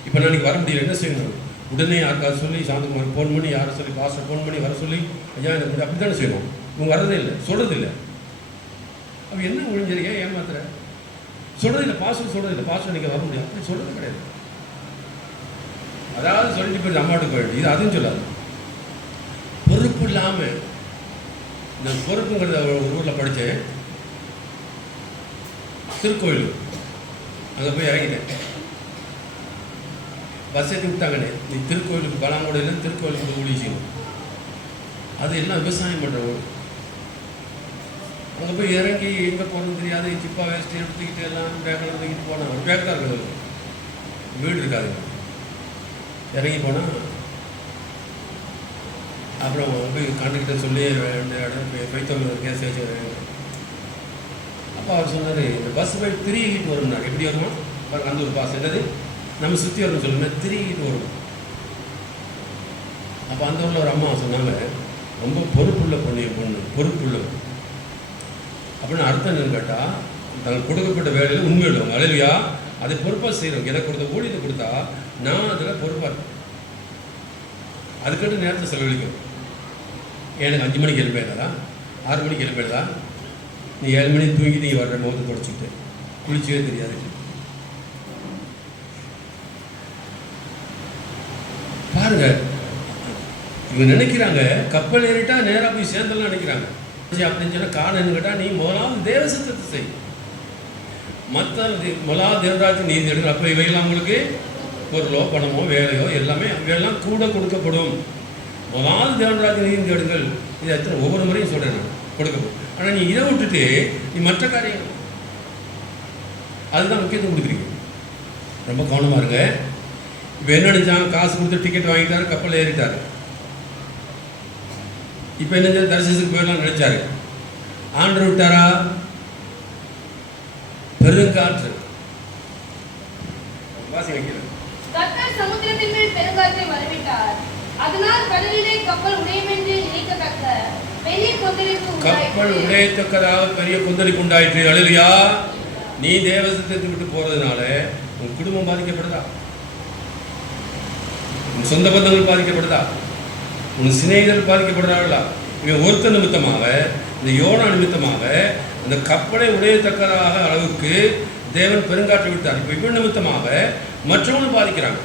இப்போ நாளைக்கு வர முடியல, என்ன செய்யணும்? உடனே யாருக்காவது சொல்லி சாந்தகுமார் ஃபோன் பண்ணி, யாரை சொல்லி பாஸ்டர் ஃபோன் பண்ணி வர சொல்லி, ஐயா எனக்கு அப்படி தானே செய்யணும். இவங்க வரதே இல்லை, சொல்கிறது இல்லை. அப்போ என்ன ஒழிஞ்சிருக்க? ஏமாத்துற சொல்கிறது இல்லை. பாஸ்டர் சொல்கிறது இல்லை, பாஸ்டர் நீங்கள் வர முடியாது அப்படி சொல்கிறது கிடையாது. அதாவது சொல்லிட்டு போய் அம்மாட்டுக்கு போயிடுது. இது அதுவும் சொல்லாது. பொறுப்பு இல்லாமல் இந்த பொறுப்புங்கிறத ஒரு ஊரில் படித்தேன். திருக்கோயில் அங்கே போய் இறங்கிட்டேன். பஸ் ஏற்றி விட்டாங்கண்ணே, நீ திருக்கோயிலுக்கு பலாங்கோடையில் திருக்கோயிலுக்கு ஊழி செய்யணும். அது எல்லாம் விவசாயம் பண்ணுற ஊர். அங்கே போய் இறங்கி எங்கே போகிறது தெரியாது. சிப்பா வேஸ்ட்டு எடுத்துக்கிட்டு எல்லாம் பேக்கில் தூக்கிட்டு போனாங்க. ஒரு பேக் தான் இருக்குது, வீடு இருக்காது. இறங்கி போனால் அப்புறம் போய் கண்டுக்கிட்ட சொல்லி பைத்தொழில் கேஸ் வச்சு. அப்போ அவர் சொன்னார், இந்த பஸ் போய் திருகிட்டு வரும்னார். எப்படி வருமா பாருங்க, அந்த ஒரு பாஸ் என்னது நம்ம சுற்றி வரணும்னு சொல்லுங்க, திருகிட்டு வரும். அப்போ அந்த ஊரில் ஒரு அம்மா சொன்னாங்க, ரொம்ப பொறுப்புள்ள பொண்ணு பொறுப்புள்ள அப்படின்னு அர்த்தம் என்னன்னு கேட்டால், தங்களுக்கு கொடுக்கப்பட்ட வேலையில் உண்மை எழுதுவாங்க. அலையிலையா? அதை பொறுப்பாக செய்கிறோம். எனக்கு கொடுத்த ஊழியத்தை கொடுத்தா நான் அதில் பொறுப்பாக இருக்கேன். அதுக்கிட்ட நேரத்தை செலவழிக்கும். எனக்கு 5 மணிக்கு எழுப்பேதா, 6 மணிக்கு எழுப்பேதா, நீ 7 மணிக்கு தூங்கிட்டு நீ வர்ற முகத்தை தொடச்சிக்கிட்டு குளிச்சவே தெரியாது. பாருங்க, இவங்க நினைக்கிறாங்க கப்பல் ஏறிட்டா நேராக போய் சேர்ந்தலாம் நினைக்கிறாங்க. அப்படின்னு சொன்னால் காரணம் என்ன கேட்டால், நீ முதலாவது தேவ சித்தத்தை செய். மற்ற முதலாவது தேவராஜ்யம் நீதி எடுக்கிற. அப்போ இவையெல்லாம் உங்களுக்கு பொருளோ பணமோ வேலையோ எல்லாமே இவையெல்லாம் கூட கொடுக்கப்படும். முதலாவது தேவராஜ்யம் நீதி எடுங்கள். இது எத்தனை ஒவ்வொரு முறையும் சொல்கிறேன் நான், கொடுக்கப்படும். ஆனால் நீ இதை விட்டுட்டு நீ மற்ற காரியங்கள் அதுதான் முக்கியத்துவம் கொடுக்குறீங்க. ரொம்ப கவனமாக இருங்க. இப்போ என்ன நினச்சாங்க, காசு கொடுத்து டிக்கெட் வாங்கிட்டாரு, கப்பல் ஏறிட்டார். இப்போ என்ன தரிசனத்துக்கு போயிடலாம் நினைச்சாரு. ஆண்டர் விட்டாரா? பெருங்காற்று வாசி வைக்கிறேன். கர்த்தர் சமுத்திரத்தின் மேல் பெருங்காற்றை வரவிட்டார். அதனால் கடலிலே கப்பல் உடையும் என்று நினைக்கத்தக்க பெரிய கொந்தளிப்பு உண்டாயிற்று. கப்பல் உடையத்தக்கதாக பெரிய கொந்தளிப்பு உண்டாயிற்று. அல்லேலூயா. நீ தேவசத்தை விட்டு போறதுனால உன் குடும்பம் பாதிக்கப்படுதா? உன் சொந்த பந்தங்கள் பாதிக்கப்படுதா? உன் சிநேகிதர்கள் பாதிக்கப்படுறாங்களா? இவன் ஒருத்த நிமித்தமாக, இந்த யோனா நிமித்தமாக அந்த கப்பலை உடையத்தக்கதாக அளவுக்கு தேவன் பெருங்காற்று விட்டார். இப்போ இவன் நிமித்தமாக மற்றவங்களும் பாதிக்கிறாங்க.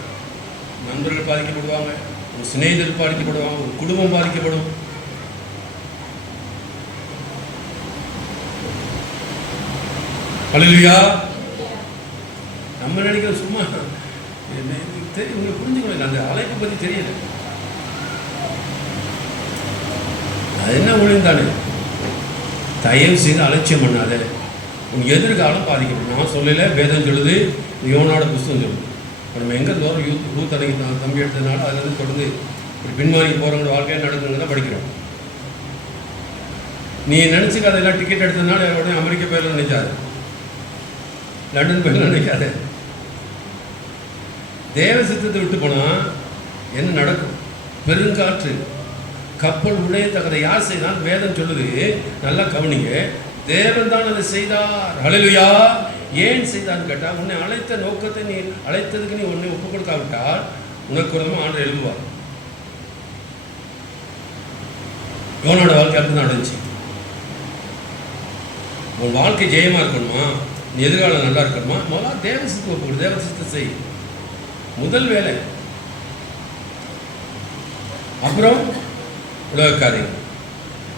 நண்பர்கள் பாதிக்கப்படுவாங்க, ஒரு சிநேகிதர்கள் பாதிக்கப்படுவாங்க, ஒரு குடும்பம் பாதிக்கப்படும். அல்லேலூயா. நம்ம நினைக்கிற சும்மா தெரியும், உங்களுக்கு புரிஞ்சுக்கணும், அந்த அழைப்பை பற்றி தெரியல. அது என்ன ஊழியம் தானே, தயவு செய்து அலட்சியம் பண்ணாத, உன் எதிர்காலம் பாதிக்கப்படும். நான் சொல்லலை, வேதம் சொல்லுது, யோனாவோட புஸ்தகம் சொல்லுது. இப்போ நம்ம எங்கே தோறும் ரூத் அன்னைக்கு தம்பி எடுத்ததுனால அதுலேருந்து தொடர்ந்து இப்படி பின்வாங்கி போகிறவங்க வாழ்க்கையாக நடக்குதுன்னு தான் படிக்கிறோம். நீ நினச்சிக்க அதெல்லாம் டிக்கெட் எடுத்ததுனால உடனே அமெரிக்கா போயிடலாம் நினைக்காது, லண்டன் போயிடலாம் நினைக்காது. தேவ சித்தத்தை விட்டு போனால் என்ன நடக்கும்? பெருங்காற்று, கப்பல் உடைய தக்கதை யார் செய்தான்? வேதம் சொல்லுது, நல்லா கவனிங்க. தேவன் தான் அதை செய்தார். ஹல்லேலூயா. ஏன் செய்தான்னு கேட்டால், உன்னை அழைத்த நோக்கத்தை நீ அழைத்ததுக்கு நீ உன்னை ஒப்புக் கொடுக்காவிட்டால் உனக்கு ஒரு ஆண்டு எழுதுவார். யோனோட வாழ்க்கை அப்படி தான் நடந்துச்சு. உன் வாழ்க்கை ஜெயமாக இருக்கணுமா, நீ எதிர்காலம் நல்லா இருக்கணுமா, முதல்ல தேவ சித்தத்தை ஒப்புக்கொடு, தேவ சித்தத்தை செய், முதல் வேலை. அப்புறம் உலக காரியங்கள்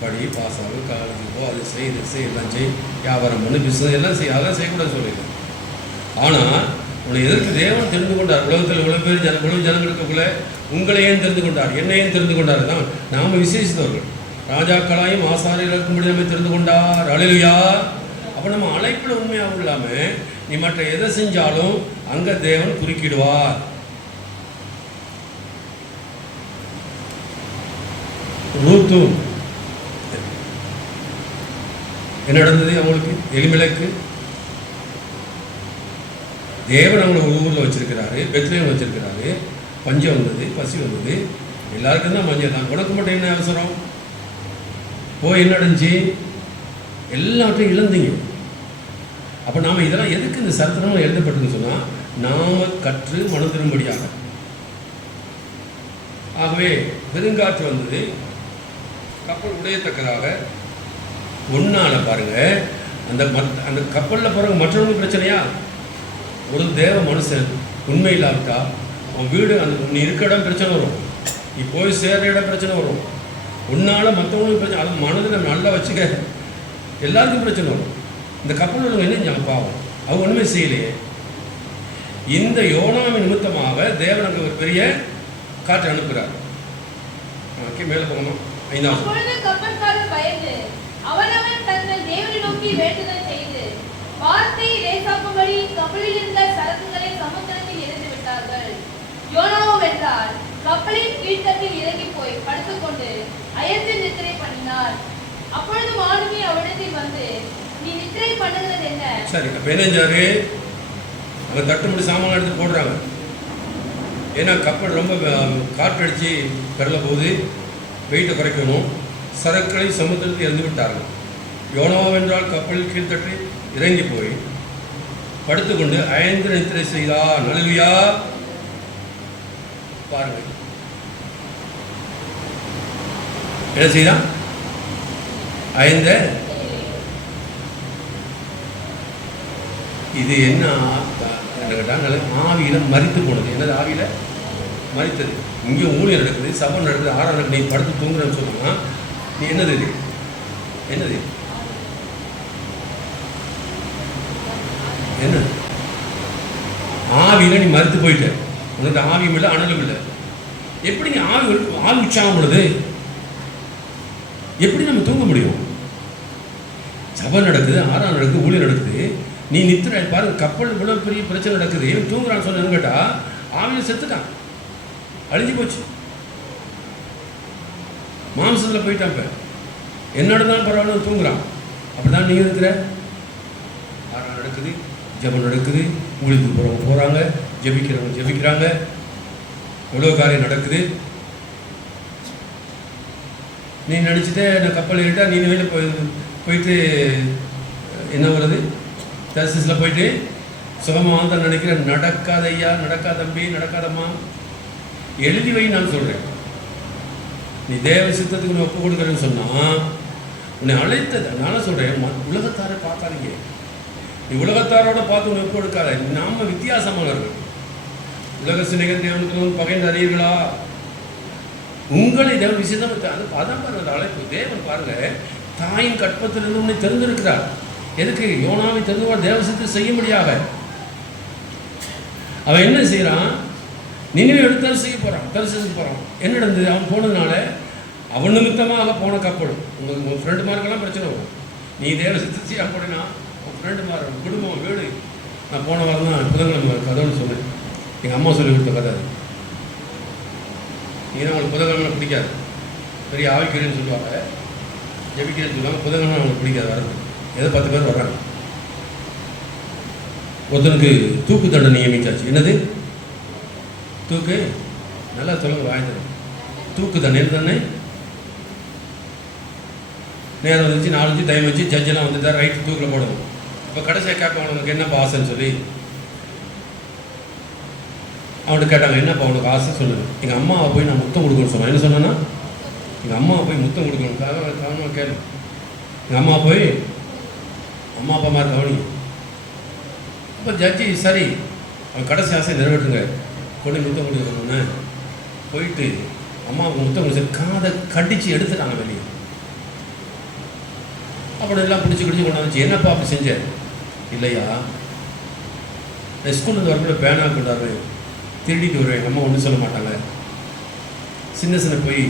படி, பாஸ் ஆகு, காலேஜுக்கு போ, அது செய், இது செய், எல்லாம் செய், வியாபாரம் பண்ணு, பிஸ்னஸ் எல்லாம் செய், அதெல்லாம் செய்யக்கூடாது சொல்லிடுறேன். ஆனால் உன்னை எதற்கு தேவன் தெரிந்து கொண்டார்? உலகத்தில் இவ்வளோ பேர் உலக ஜனங்களுக்குள்ள உங்களை ஏன் தெரிந்து கொண்டார், என்னை ஏன் தெரிந்து கொண்டார்? தான் நாம் விசேஷித்தவர்கள், ராஜாக்களாயும் ஆசாரியர்களுக்கும்படி நம்மை தெரிந்து கொண்டார். அல்லேலூயா. அப்போ நம்ம அழைப்பில் உண்மையாகவும் இல்லாமல் நீ மற்ற எதை செஞ்சாலும் அங்கே தேவன் குறுக்கிடுவார். ரூத்தும் என்ன நடந்தது அவங்களுக்கு? எலிமெலக்கு தேவன் அவங்களை ஒரு ஊரில் வச்சிருக்கிறாரு, பெத்லேயம் வச்சிருக்கிறாரு. பஞ்சம் வந்தது, பசி வந்தது, எல்லாருக்கும் தான் மஞ்சள் தான். உனக்கு மட்டும் என்ன அவசரம்? போய் என்ன அடைஞ்சு எல்லாத்தையும் இழந்தீங்க. அப்போ நாம் இதெல்லாம் எதுக்கு இந்த சரித்திரம் எழுதப்பட்டுன்னு சொன்னால், நாம் கற்று மனதிரும்படியாக. ஆகவே பெருங்காற்று வந்தது, கப்பல் உடையத்தக்கதாக. ஒன்னால பாருங்க, அந்த கப்பலில் போகிறவங்க மற்றவங்க பிரச்சனையா? ஒரு தேவ மனுஷன் உண்மை இல்லாவிட்டா உன் வீடு, அந்த நீ இருக்க இடம் பிரச்சனை வரும், நீ போய் சேர்ற இடம் பிரச்சனை வரும், உன்னால் மற்றவங்களுக்கு பிரச்சனை. அது மனதில் நல்லா வச்சுக்க, எல்லாருக்கும் பிரச்சனை வரும். இந்த கப்பல் உள்ளவங்க என்ன பாவம், அவங்க ஒன்றுமே செய்யலையே. இந்த யோனாவின் நிமித்தமாக தேவன் அங்கே ஒரு பெரிய காற்றை அனுப்புகிறார். மேலே போகணும். 5வது கப்பல்காரர் பயந்து அவனவன் தங்கள் தேவனை நோக்கி வேண்டுதல் செய்து வார்த்தையை லேசாக்கும்படி கப்பலில் இருந்த சரக்குகளை சமுத்திரத்தில் எரிந்து விட்டார்கள். யோனாவோ வென்றார், கப்பலின் கீழ்த்தட்டில் இறங்கி போய் படுத்துக்கொண்டு அயர்ந்து நித்திரை பண்ணினார். அப்பொழுது மாலுமி அவனிடத்தில் வந்து, நீ நித்திரை பண்ணுகிறது என்ன? சரி, அப்ப என்ன செஞ்சாரு? அங்க தட்டு முடி சாமான் எடுத்து போடுறாங்க. ஏன்னா கப்பல் ரொம்ப காற்றடிச்சு பெறல போகுது, வெயிட்டை குறைக்கணும். சரக்குகளை சமுத்திரத்தில் இறந்து விட்டார்கள். யோனாவென்றால் கப்பல் கீழ்த்தட்டு இறங்கி போய் படுத்துக்கொண்டு அயர்ந்து நித்திரை செய்தார். அல்லேலூயா. பாருங்க என்ன செய்தான்? அயர்ந்த. இது என்ன கேட்டால் ஆவியில மரித்து போனது. என்னது ஆவியில மரித்தது? இங்கே ஊழியம் நடக்குது, சபை நடக்குது, ஆறாம் நீ படுத்து தூங்குறன்னு சொன்னா நீ என்னது இது? என்னது என்ன? ஆவியில நீ மறுத்து போயிட்ட, உனக்கு ஆவியும் இல்லை அனலும் இல்லை. எப்படி நீ ஆவி உற்சாகம் பண்ணுது? எப்படி நம்ம தூங்க முடியும்? சபை நடக்குது, ஆறாம் நடக்குது, ஊழியம் நடக்குது, நீ நித்திர பாருங்க. கப்பல் இவ்வளோ பெரிய பிரச்சனை நடக்குது, ஏன் தூங்குறான்னு சொன்னு கேட்டா ஆவியில் செத்துட்டான், அழிஞ்சு போச்சு, மாம்சத்தில் போயிட்டான். இப்போ என்னோட தான் பரவாயில்ல தூங்குறான். அப்படிதான் நீங்கள் இருக்கிற. ஆறாம் நடக்குது, ஜபம் நடக்குது, ஊழியத்துக்கு போகிறவங்க போகிறாங்க, ஜபிக்கிறவங்க ஜபிக்கிறாங்க, எவ்வளோ காரியம் நடக்குது. நீ நினச்சிட்டே நான் கப்பல் ஏறிட்டா நீ வெளியில் போயிட்டு என்ன வருது? தர்சிஸில் போயிட்டு சுகமாக தான் நினைக்கிறேன். நடக்காத ஐயா, நடக்காத தம்பி, நடக்காதம்மா. எழுதி வை. நான் சொல்கிறேன், நீ தேவ சித்தத்துக்கு நீ ஒப்பு கொடுக்குறேன்னு சொன்னால் உன்னை அழைத்தது. நானும் சொல்கிறேன், உலகத்தாரை பார்க்காதீங்க. நீ உலகத்தாரோட பார்த்து உன்னை ஒப்பு கொடுக்காத. நாம் வித்தியாசமானவர்கள். உலக சிநேகர் தேவனுக்கு பகைந்து அறியீர்களா? உங்களை தேவன் விசேஷம். அதான் பாருங்க அந்த அழைப்பு. தேவன் பாருங்க, தாயின் கற்பத்திலிருந்து உன்னை தெரிந்திருக்கிறார். எதுக்கு? யோனாவை தெரிந்து தேவசத்தை செய்ய முடியாத அவன் என்ன செய்யறான்? நினைவு எடுத்து தரிசிக்க போறான், தரிசிக்க போறான். என்ன நடந்தது? அவன் போனதுனால அவன் நிமித்தமாக போன கப்பல். உங்கள் ஃப்ரெண்டுமாருக்கெல்லாம் பிரச்சனை வரும். நீ தேவசத்தை செய்ய போனா உன் ஃப்ரெண்டுமார், குடும்பம், வீடு. நான் போன வாரம் தான் புதன்கிழமை கதைன்னு சொன்னேன். எங்கள் அம்மா சொல்லி கொடுத்த கதை அது. ஏன்னா அவங்களுக்கு புதன்கிழமை பிடிக்காது, பெரிய ஆவிக்கிறேன்னு சொல்லுவாங்க, ஜெபிக்கிறேன்னு சொல்லுவாங்க. புதன்கிழமை அவங்களுக்கு பிடிக்காது வரது. ஏதோ 10 பேர் வர்றாங்க. ஒருத்தனுக்கு தூக்கு தண்டனை நியமிச்சாச்சு. என்னது தூக்கு? நல்லா சொல்லுங்க, வாய்ந்தது. தூக்கு தண்டனை நேரம் வந்துச்சு, 4 டைம் வச்சு ஜட்ஜெல்லாம் வந்துட்டார், ரைட் தூக்கில் போடணும். இப்போ கடைசியாக கேட்பாங்க, உனக்கு என்னப்பா ஆசைன்னு சொல்லி அவன்கிட்ட கேட்டாங்க, என்னப்பா உனக்கு ஆசை சொல்லுங்க. எங்கள் அம்மாவை போய் நான் முத்தம் கொடுக்கணும்னு சொன்னேன். என்ன சொன்னேன்னா, எங்கள் அம்மாவை போய் முத்தம் கொடுக்கணும். காரணமாக கேளு. எங்கள் அம்மா போய் அம்மா அப்பா மாதிரி கவனிங்க. இப்போ ஜட்ஜி சரி, அவன் கடைசி ஆசையை நிறைவேற்றுங்க, கொண்டு முத்தம் கொடுக்கணும்னு போயிட்டு அம்மாவுக்கு முத்தம் கொடுத்து காதை கடிச்சு எடுத்துட்டாங்க வெளியே. அப்படி எல்லாம் பிடிச்சி கொண்டாந்துச்சு. என்னப்பா அப்படி செஞ்சேன்? இல்லையா, ஸ்கூலில் வரக்குள்ள பேனா கொண்டாரு, திருடிட்டு வருவேன், எங்கள் அம்மா ஒன்றும் சொல்ல மாட்டாங்க, சின்ன போய்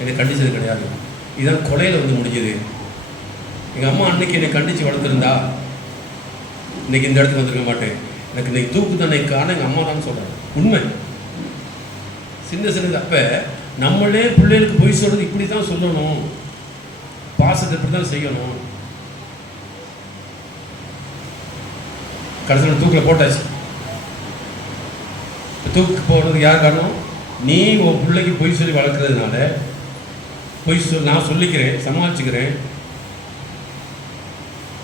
என்னை கண்டிச்சது கிடையாது. இதுதான் கொலையில் வந்து முடிஞ்சது. எங்கள் அம்மா அன்னைக்கு என்னை கண்டித்து வளர்த்துருந்தா இன்னைக்கு இந்த இடத்துக்கு வந்திருக்க மாட்டேன். எனக்கு இன்னைக்கு தூக்கு தண்டனைக்கான எங்கள் அம்மா தான் சொல்கிறேன். உண்மை. சின்ன அப்போ நம்மளே பிள்ளைகளுக்கு போய் சொல்கிறது இப்படி தான் சொல்லணும், பாசத்தை இப்படி தான் செய்யணும். கடைசியில் தூக்கில் போட்டாச்சு. தூக்கு போடுறதுக்கு யார் காரணம்? நீ உன் பிள்ளைக்கு பொய் சொல்லி வளர்க்குறதுனால, பொய் நான் சொல்லிக்கிறேன், சமாளிச்சுக்கிறேன்.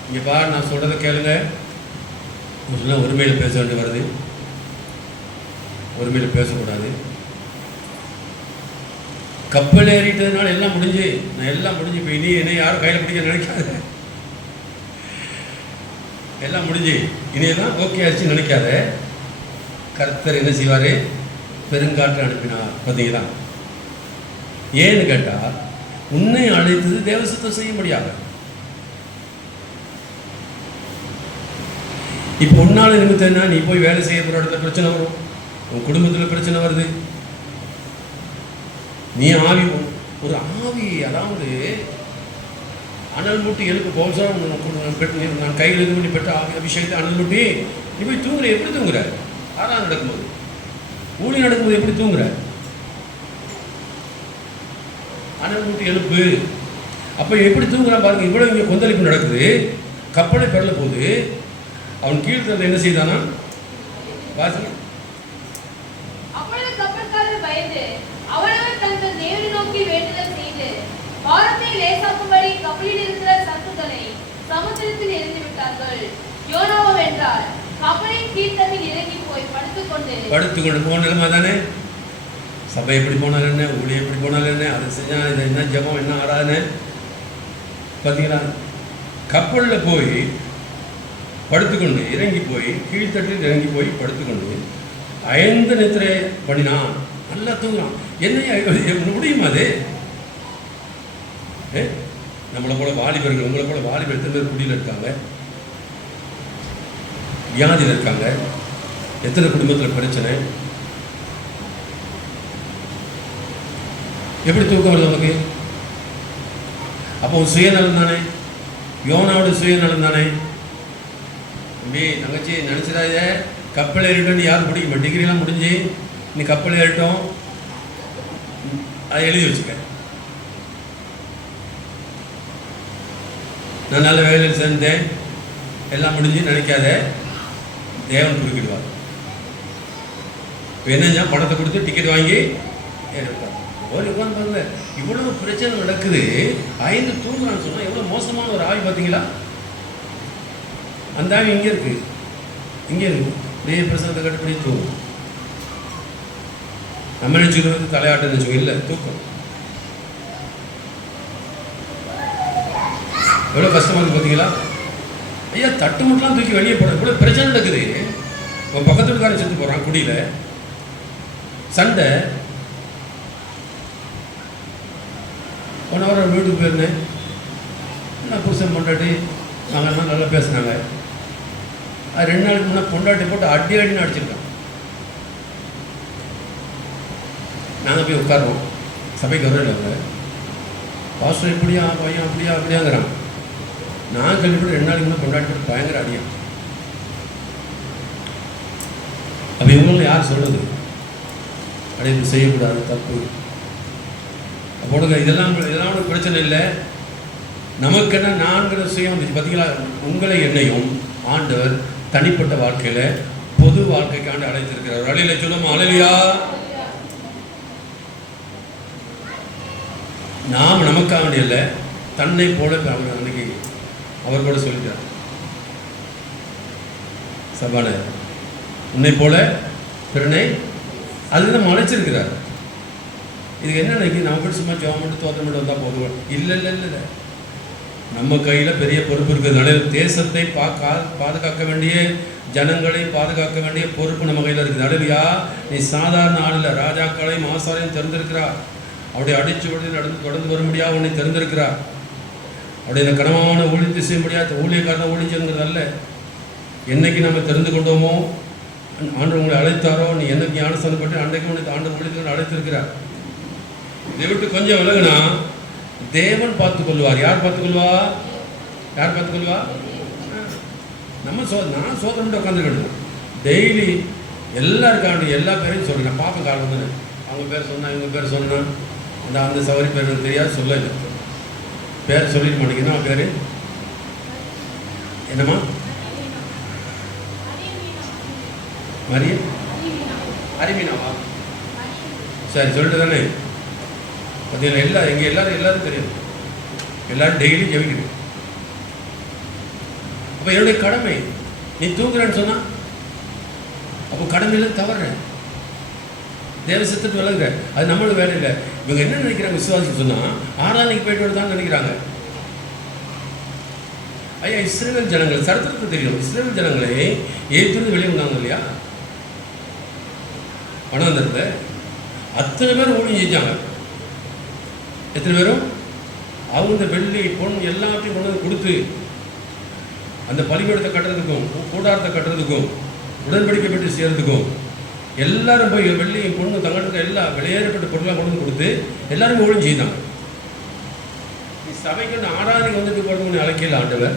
இங்கே பாரு, நான் சொல்கிறத கேளுங்க. உரிமையில் பேச வேண்டி வருது, உரிமையில் பேசக்கூடாது. கப்பல் ஏறிட்டதுனால எல்லாம் முடிஞ்சு, நான் எல்லாம் முடிஞ்சு போய் இனி என்னை யாரும் கையில் பிடிக்க நினைக்காத, எல்லாம் முடிஞ்சு இனியெல்லாம் ஓகே ஆச்சு நினைக்காத. கர்த்தர் என்ன செய்வார்? பெருங்காற்று அனுப்பினார். பார்த்தீங்களா? ஏன்னு கேட்டால், உன்னை அழைத்தது தேவசத்தம் செய்ய முடியாது. இப்போ உன்னால நிமித்தம்னா நீ போய் வேலை செய்ய போகிற இடத்துல பிரச்சனை வரும், உன் குடும்பத்தில் பிரச்சனை வருது. நீ ஆவி, ஒரு ஆவி, அதாவது அனல் மூட்டி எழுப்பு போல்சா நான் கையில் இது பண்ணி பெற்ற அபிஷேகத்தை அனல் மூட்டி நீ போய் தூங்குற. எப்படி தூங்குற? ஆறாம் நடக்கும்போது, ஊழி நடக்கும்போது எப்படி தூங்குற? அனல் மூட்டி எழுப்பு. அப்போ எப்படி தூங்குறான் பாருங்க. இவ்வளோ இங்கே கொந்தளிப்பு நடக்குது, கப்பலை பெறல போது அவன் கீழ்த்தந்த என்ன செய்தானா? வாசி. பாரத்தை லேசாக்கும்படி கப்பலில் இருக்கிற சத்துக்களை சமுத்திரத்தில் எரிந்து விட்டார்கள். யோனாவோ வென்றார். கப்பலின் கீழ்த்தட்டில் இறங்கி போய் படுத்துக்கொண்டு போன நிலைமை தானே. சபை எப்படி போனாலும் என்ன, ஊழியம் எப்படி போனாலும் என்ன, அதை செஞ்சா இதை என்ன ஜபம் என்ன ஆறாதுன்னு பார்த்தீங்களா? கப்பலில் போய் படுத்துக்கொண்டு இறங்கி போய் கீழ்த்தட்டில் இறங்கி போய் படுத்துக்கொண்டு 5 நித்திரை பண்ணினான். நல்லா தூங்குறான். என்ன முடியுமா அது? நம்மளை போல வாலிபர்கள், உங்களை போல வாலிபர் எத்தனை பேர் குடியில் இருக்காங்க, வியாதியில் இருக்காங்க, எத்தனை குடும்பத்தில் பிரச்சனை. எப்படி தூக்கம் வருது நமக்கு? அப்போ சுயநலம் தானே, யோனாவோட சுயநலம் தானே. தம்பி தங்கச்சி நினச்சிடாத, கப்பல் ஏறிட்டோன்னு யாரும் பிடிக்குமா? டிகிரிலாம் முடிஞ்சு நீ கப்பல் ஏறிட்டோம், அதை எழுதி வச்சுக்க. நான் நல்ல வேலையில் சேர்ந்தேன், எல்லாம் முடிஞ்சு நினைக்காத, தேவன் குறுக்கிடுவார். இப்போ என்ன பணத்தை கொடுத்து டிக்கெட் வாங்கி ஒரு உட்காந்து இவ்வளவு பிரச்சனை நடக்குது. 5 தூங்குறான்னு சொன்னால் எவ்வளோ மோசமான ஒரு ஆவி பார்த்தீங்களா? அந்த ஆவி இங்கே இருக்கு, இங்கே இருக்கு. தேவ பிரசனத்தை கட்டுப்படி தூங்கும். நம்ம நினச்சிக்கிறது தலையாட்ட நினச்சோம், இல்லை தூக்கம். எவ்வளோ கஷ்டமாக இருக்குது பார்த்தீங்களா? ஐயா தட்டு முட்டெலாம் தூக்கி வெளியே போட இவ்வளோ பிரச்சனை நடக்குது. உன் பக்கத்து வீட்டுக்காரன் செத்து போகிறான் குடியில், சண்டை. போன வாரம் வீட்டுக்கு போயிருந்தேன். நான் புருஷன் பொண்டாட்டி நாங்கள்லாம் நல்லா பேசுனாங்க. அது 2 நாளுக்கு முன்னே பொண்டாட்டி போட்டு அடின்னு அடிச்சிருக்கான். நாங்கள் போய் உட்காரோம், சபைக்கு வரவே இல்லை. அவங்க பாஸ்டர் இப்படியா பையன் அப்படியாங்கிறான். நான் கேள்விப்பட்டு 2 நாளைக்கு முன்னே பொண்டாட்டி போட்டு பயங்கர அடியான். அப்போ இவங்களும் யார் சொல்லுது அடைப்பு செய்யக்கூடாது, தப்பு போடுங்க. இதெல்லாம் ஒரு பிரச்சனை இல்லை. நமக்கென்ன நான்கிற சுயம் வந்துச்சு பார்த்தீங்களா? உங்களை என்னையும் ஆண்டவர் தனிப்பட்ட வாழ்க்கையில் பொது வாழ்க்கைக்காண்டு அழைத்திருக்கிறார். அலையில சொல்லுமா அலையிலையா? நாம் நமக்காக இல்லை, தன்னை போல அன்னைக்கு அவர் கூட சொல்லிட்டார் சபால, உன்னை போல பிறனை அது நம்ம அழைச்சிருக்கிறார். இதுக்கு என்ன நினைக்கி நம்ம போய் சும்மா ஜெபம் மட்டும் தோற்றம் மட்டும் வந்தால் போதும்? இல்லை, நம்ம கையில் பெரிய பொறுப்பு இருக்கிறதுனால தேசத்தை பாதுகாக்க வேண்டிய, ஜனங்களை பாதுகாக்க வேண்டிய பொறுப்பு நம்ம கையில் இருக்குது. அடலியா, நீ சாதாரண ஆளில் ராஜாக்களையும் ஆசாரையும் தெரிந்திருக்கிறார். அவருடைய அடிச்சு தொடர்ந்து வர முடியாது உன்னை தெரிந்திருக்கிறார். அவருடைய இந்த கனமான ஊழியத்தை செய்ய முடியாத ஊழியக்காரனை ஊழிச்சுங்கிறதல்ல. என்னைக்கு நம்ம தெரிந்து கொண்டோமோ, ஆண்டு உங்களை அழைத்தாரோ, நீ என்னைக்கு ஞானஸ்தானப்பட்டு அன்றைக்கு உனக்கு ஆண்டு ஊழியத்துக்கு அழைத்திருக்கிறார். இதை விட்டு கொஞ்சம் விலகுனா தேவன் பார்த்துக்கொள்வார். யார் பார்த்துக்கொள்வார்? நம்ம நான் சோதனை உட்காந்துருக்கணும். டெய்லி எல்லாருக்காண்டி எல்லா பேரையும் சொல்கிறேன். பார்க்க காலம் தானே, அவங்க பேர் சொன்னா இவங்க பேர் சொன்னா அந்த சவரி பேர் எனக்கு தெரியாது, சொல்லலை. பேர் சொல்லிட்டு மாட்டேங்கன்னா பேர் என்னம்மா? மரிய அரிமீனாவா? சரி, சொல்லிட்டு தானே பார்த்தீங்கன்னா எங்கே எல்லாரும் தெரியும். எல்லாரும் டெய்லி ஜெபிக்கணும். அப்போ என்னுடைய கடமை. நீ தூங்குறேன்னு சொன்னா அப்போ கடமையில் தவறுறேன், தேவ சித்தத்தை விளங்குற. அது நம்மளுக்கு வேலை இல்லை. இவங்க என்ன நினைக்கிறாங்க? விசுவாசிக்கு சொன்னால் ஆராதனைக்கு போயிட்டு வரதான் நினைக்கிறாங்க. ஐயா, இஸ்ரேல் ஜனங்கள் சரித்திரத்தை தெரியும். இஸ்ரேல் ஜனங்களை ஏற்றிருந்து வெளியே வந்தாங்க இல்லையா? வனாந்தரத்தை அத்தனை பேர் ஊழியம் செஞ்சாங்க. எத்தனை பேரும்? அவங்க வெள்ளி பொன் எல்லாத்தையும் கொண்டு வந்து கொடுத்து அந்த பலிபீடத்தை கட்டுறதுக்கும் கூடாரத்தை கட்டுறதுக்கும் உடன்படிக்கை பெற்று செய்கிறதுக்கும் எல்லாரும் போய் வெள்ளி பொண்ணு தங்களுக்கு எல்லாம் வெளியேறப்பட்ட பொருளாக கொண்டு வந்து கொடுத்து எல்லாரும் ஊழியம் செய்தாங்க. சபைக்கு ஆராதனைக்கு வந்துட்டு போகிறதுக்கு அழைக்கல ஆண்டவர்.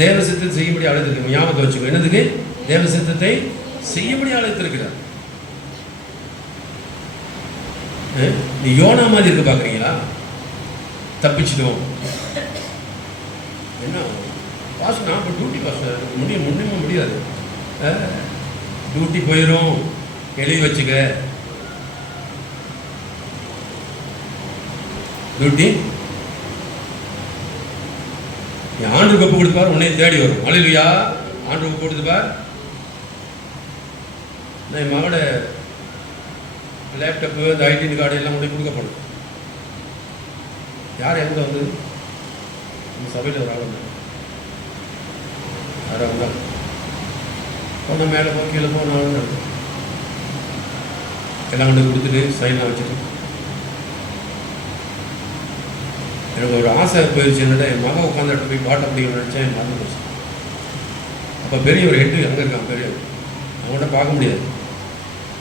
தேவ சித்தத்தை செய்யும்படி அழைத்திருக்க ஞாபகத்தை வச்சுக்கோ. என்னதுக்கு? தேவ சித்தத்தை செய்யும்படி அழைத்திருக்கிறார். நீ யோனா மாதிரி இருக்க பார்க்குறீங்களா? தப்பிச்சிடும். என்ன பாஸ், நான் இப்போ டியூட்டி பாஸ் முன்னே முடியாது. டியூட்டி போயிடும், எழுதி வச்சுக்க. டியூட்டி நீ ஆண்டு கப்பு கொடுத்துப்பார், உன்னை தேடி வரும். அல்லேலூயா, ஆண்டு கப்பு கொடுத்துப்பார். நான் என் மகளோட லேப்டாப்பு, இந்த ஐடி கார்டு எல்லாம் கொண்டு கொடுக்கப்படும். யார் எங்கே வந்தது? இந்த சபையில் ஒரு ஆள் வந்தாங்க. யாராக வந்தாங்க? போனால் மேலே போ, கீழே போ, நானும் நடக்கும். எல்லாம் கொண்டு கொடுத்துட்டு சைனாக வச்சுட்டு எனக்கு ஒரு ஆசை போயிடுச்சு. என்னடா என் மகன் உட்காந்து இடத்துல போய் பாட்டை பிடிக்க நினச்சேன், என் மறந்து போச்சு. அப்போ பெரிய ஒரு ஹெட்டு அங்கே இருக்கான், பெரிய அவங்கள்ட்ட பார்க்க முடியாது.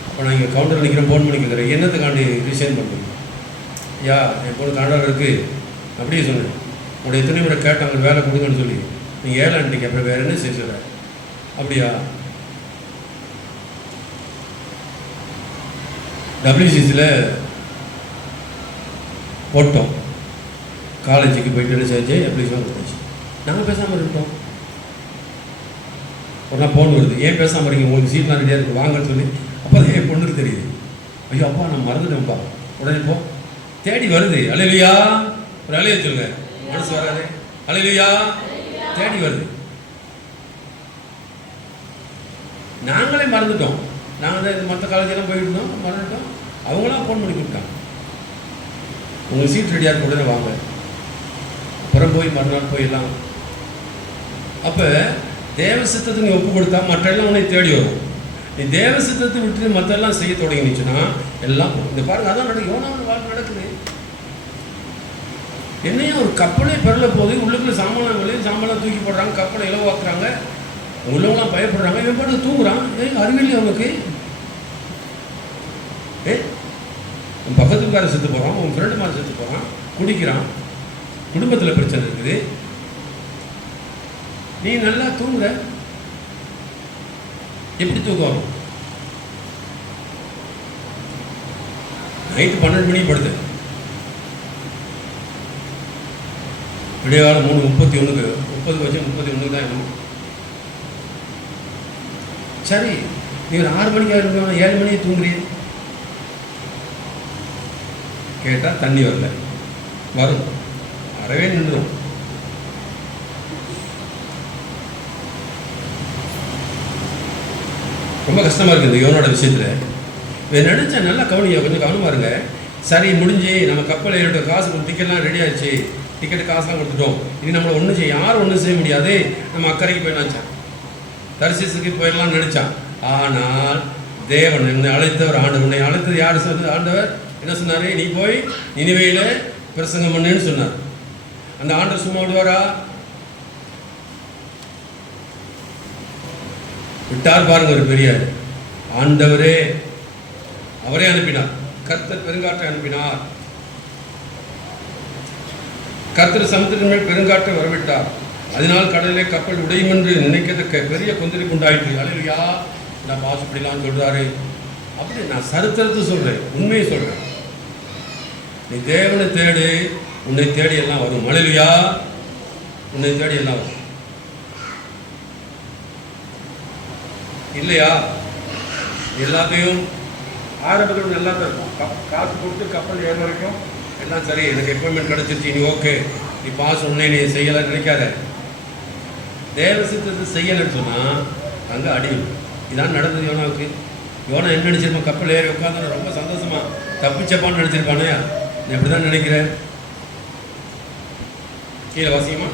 அப்போ நான் இங்கே கவுண்டரில் நிற்கிறேன், ஃபோன் பண்ணி கேட்குறேன், என்னத்துக்காண்டி ரிசைன் பண்ணுறீங்க? யா, என் பொண்ணு கனடாவில் இருக்குது அப்படியே சொன்னேன். உங்களுடைய எத்தனை பேரை கேட்டாங்க வேலை கொடுங்கன்னு சொல்லி, நீங்கள் ஏழாண்டிக்கு அப்புறம் வேறு என்ன செய்ய சொல்ல? அப்படியா? WCCயில் போட்டோம். காலேஜுக்கு போயிட்டு என்ன செஞ்சு அப்ளிகேஷன் கொடுத்தாச்சு. நாங்கள் பேசாமல் இருக்கோம். ஒரு நாள் ஃபோன் வருது, ஏன் பேசாமல் இருக்கீங்க, உங்களுக்கு சீட்லாம் ரெடியாக இருக்குது வாங்கன்னு சொல்லி. அப்போ அது என் பொண்ணுக்கு தெரியுது. ஐயோ அப்பா நான் மறந்துட்டேன்ப்பா. உடனே போ, தேடி வருது. அல்லேலூயா, ஒரு அலைய சொல்லுங்க, மனசு வராது. அல்லேலூயா, தேடி வருது. நாங்களே மறந்துட்டோம். நாங்கள் மற்ற காலேஜெல்லாம் போயிட்டு இருந்தோம், மறந்துட்டோம். அவங்களாம் ஃபோன் பண்ணி கொடுத்தாங்க, உங்களுக்கு சீட் ரெடியாக இருக்க, உடனே வாங்க. அப்புறம் போய் மறுநாள் போயிடலாம். அப்போ தேவ சித்தத்தை நீ ஒப்பு கொடுத்தா மற்றெல்லாம் உன்னை தேடி வரும். நீ தேவ சித்தத்தை விட்டு மற்றெல்லாம் செய்ய தொடங்கிச்சுன்னா எல்லாம் இந்த பாருங்க, அதான் நடக்கும். யோனாவின் வாழ்க்கை நடக்குது. என்னையும் ஒரு கப்பலே பெறல போகுது, உள்ளுக்குள்ள சாமான் தூக்கி போடுறாங்க, கப்பலை இலவாக்குறாங்க, உள்ளவங்களாம் பயப்படுறாங்க, இவன் பாட்டு தூங்குறான். அறிவியல் அவனுக்கு உன் பக்கத்துக்கார செத்து போகிறான், உன் ஃப்ரெண்டு மாதிரி செத்து போகிறான், குடிக்கிறான், குடும்பத்தில் பிரச்சனை இருக்குது, நீ நல்லா தூங்குற, எப்படி தூக்கம் வரும்? நைட்டு 12 மணிக்கு படுத்து, விடிய காலம் 3:31 30 வச்சு 31 தான் என்னமோ. சரி, நீ ஒரு 6 மணிக்கு 7 மணிக்கு தூங்குறீ கேட்டால் தண்ணி வரல, வரும், அறவே நின்றுடும். ரொம்ப கஷ்டமாக இருக்குது இந்த யோனோட விஷயத்தில். இதை நினச்சா நல்லா கவனிங்க, கொஞ்சம் கவனமாக இருங்க. சரி, முடிஞ்சு நம்ம கப்பல் ஏறிட்டோம், காசு டிக்கெட்லாம் ரெடி ஆகிடுச்சு, டிக்கெட்டு காசுலாம் கொடுத்துட்டோம், இனி நம்மளை ஒன்றும் செய்ய யாரும் ஒன்றும் செய்ய முடியாது, நம்ம அக்கறைக்கு போயிடலாச்சான், தரிசிசுக்கு போயிடலாம்னு நினச்சான். ஆனால் தேவன் என்னை அழைத்தவர், ஆண்டவர் உன்னை அழைத்தது யார் சொன்னது? ஆண்டவர் என்ன சொன்னார்? நீ போய் நினிவேயில பிரசங்கம் பண்ணுன்னு சொன்னார். அந்த ஆண்டவர் சும்மா விடுவாரா? விட்டார் பாருங்க, ஒரு பெரிய ஆண்டவரே அவரே அனுப்பினார். கர்த்தர் பெருங்காற்றை அனுப்பினார். கர்த்தர் சமுத்திரத்தின் மேல் பெருங்காற்றை வரவிட்டார். அதனால் கடலிலே கப்பல் உடையும் என்று நினைக்கத்தக்க பெரிய கொந்தளிப்பு உண்டாயிற்று. அல்லேலூயா. நான் பாசுப்படிலான்னு சொல்றாரு. அப்படி நான் சரித்திரத்தை சொல்றேன், உண்மையை சொல்றேன். நீ தேவனை தேடு, உன்னை தேடி எல்லாம் வரும். அல்லேலூயா. உன்னை தேடி எல்லாம் வரும். இல்லையா? எல்லாத்தையும் ஆரம்பத்தில் நல்லா தான் இருக்கும். காசு கொடுத்து கப்பல் ஏற வரைக்கும் எல்லாம் சரி, எனக்கு அப்பாயின்மெண்ட் கிடச்சிருச்சு, நீ ஓகே, நீ பாஸ் ஒன்றே நீ செய்யலை நினைக்காத. தேவ சித்தத்தை செய்யலைன்னு சொன்னால் அங்கே அடியும். இதான் நடந்தது யோனாவுக்கு. யோனா என்ன நினச்சிருப்பான்? கப்பல் ஏறி உட்காந்து ரொம்ப சந்தோஷமா தப்பிச்சப்பான்னு நினச்சிருப்பானே. நீ எப்படி தான் நினைக்கிறேன்? கீழே வாசியமா.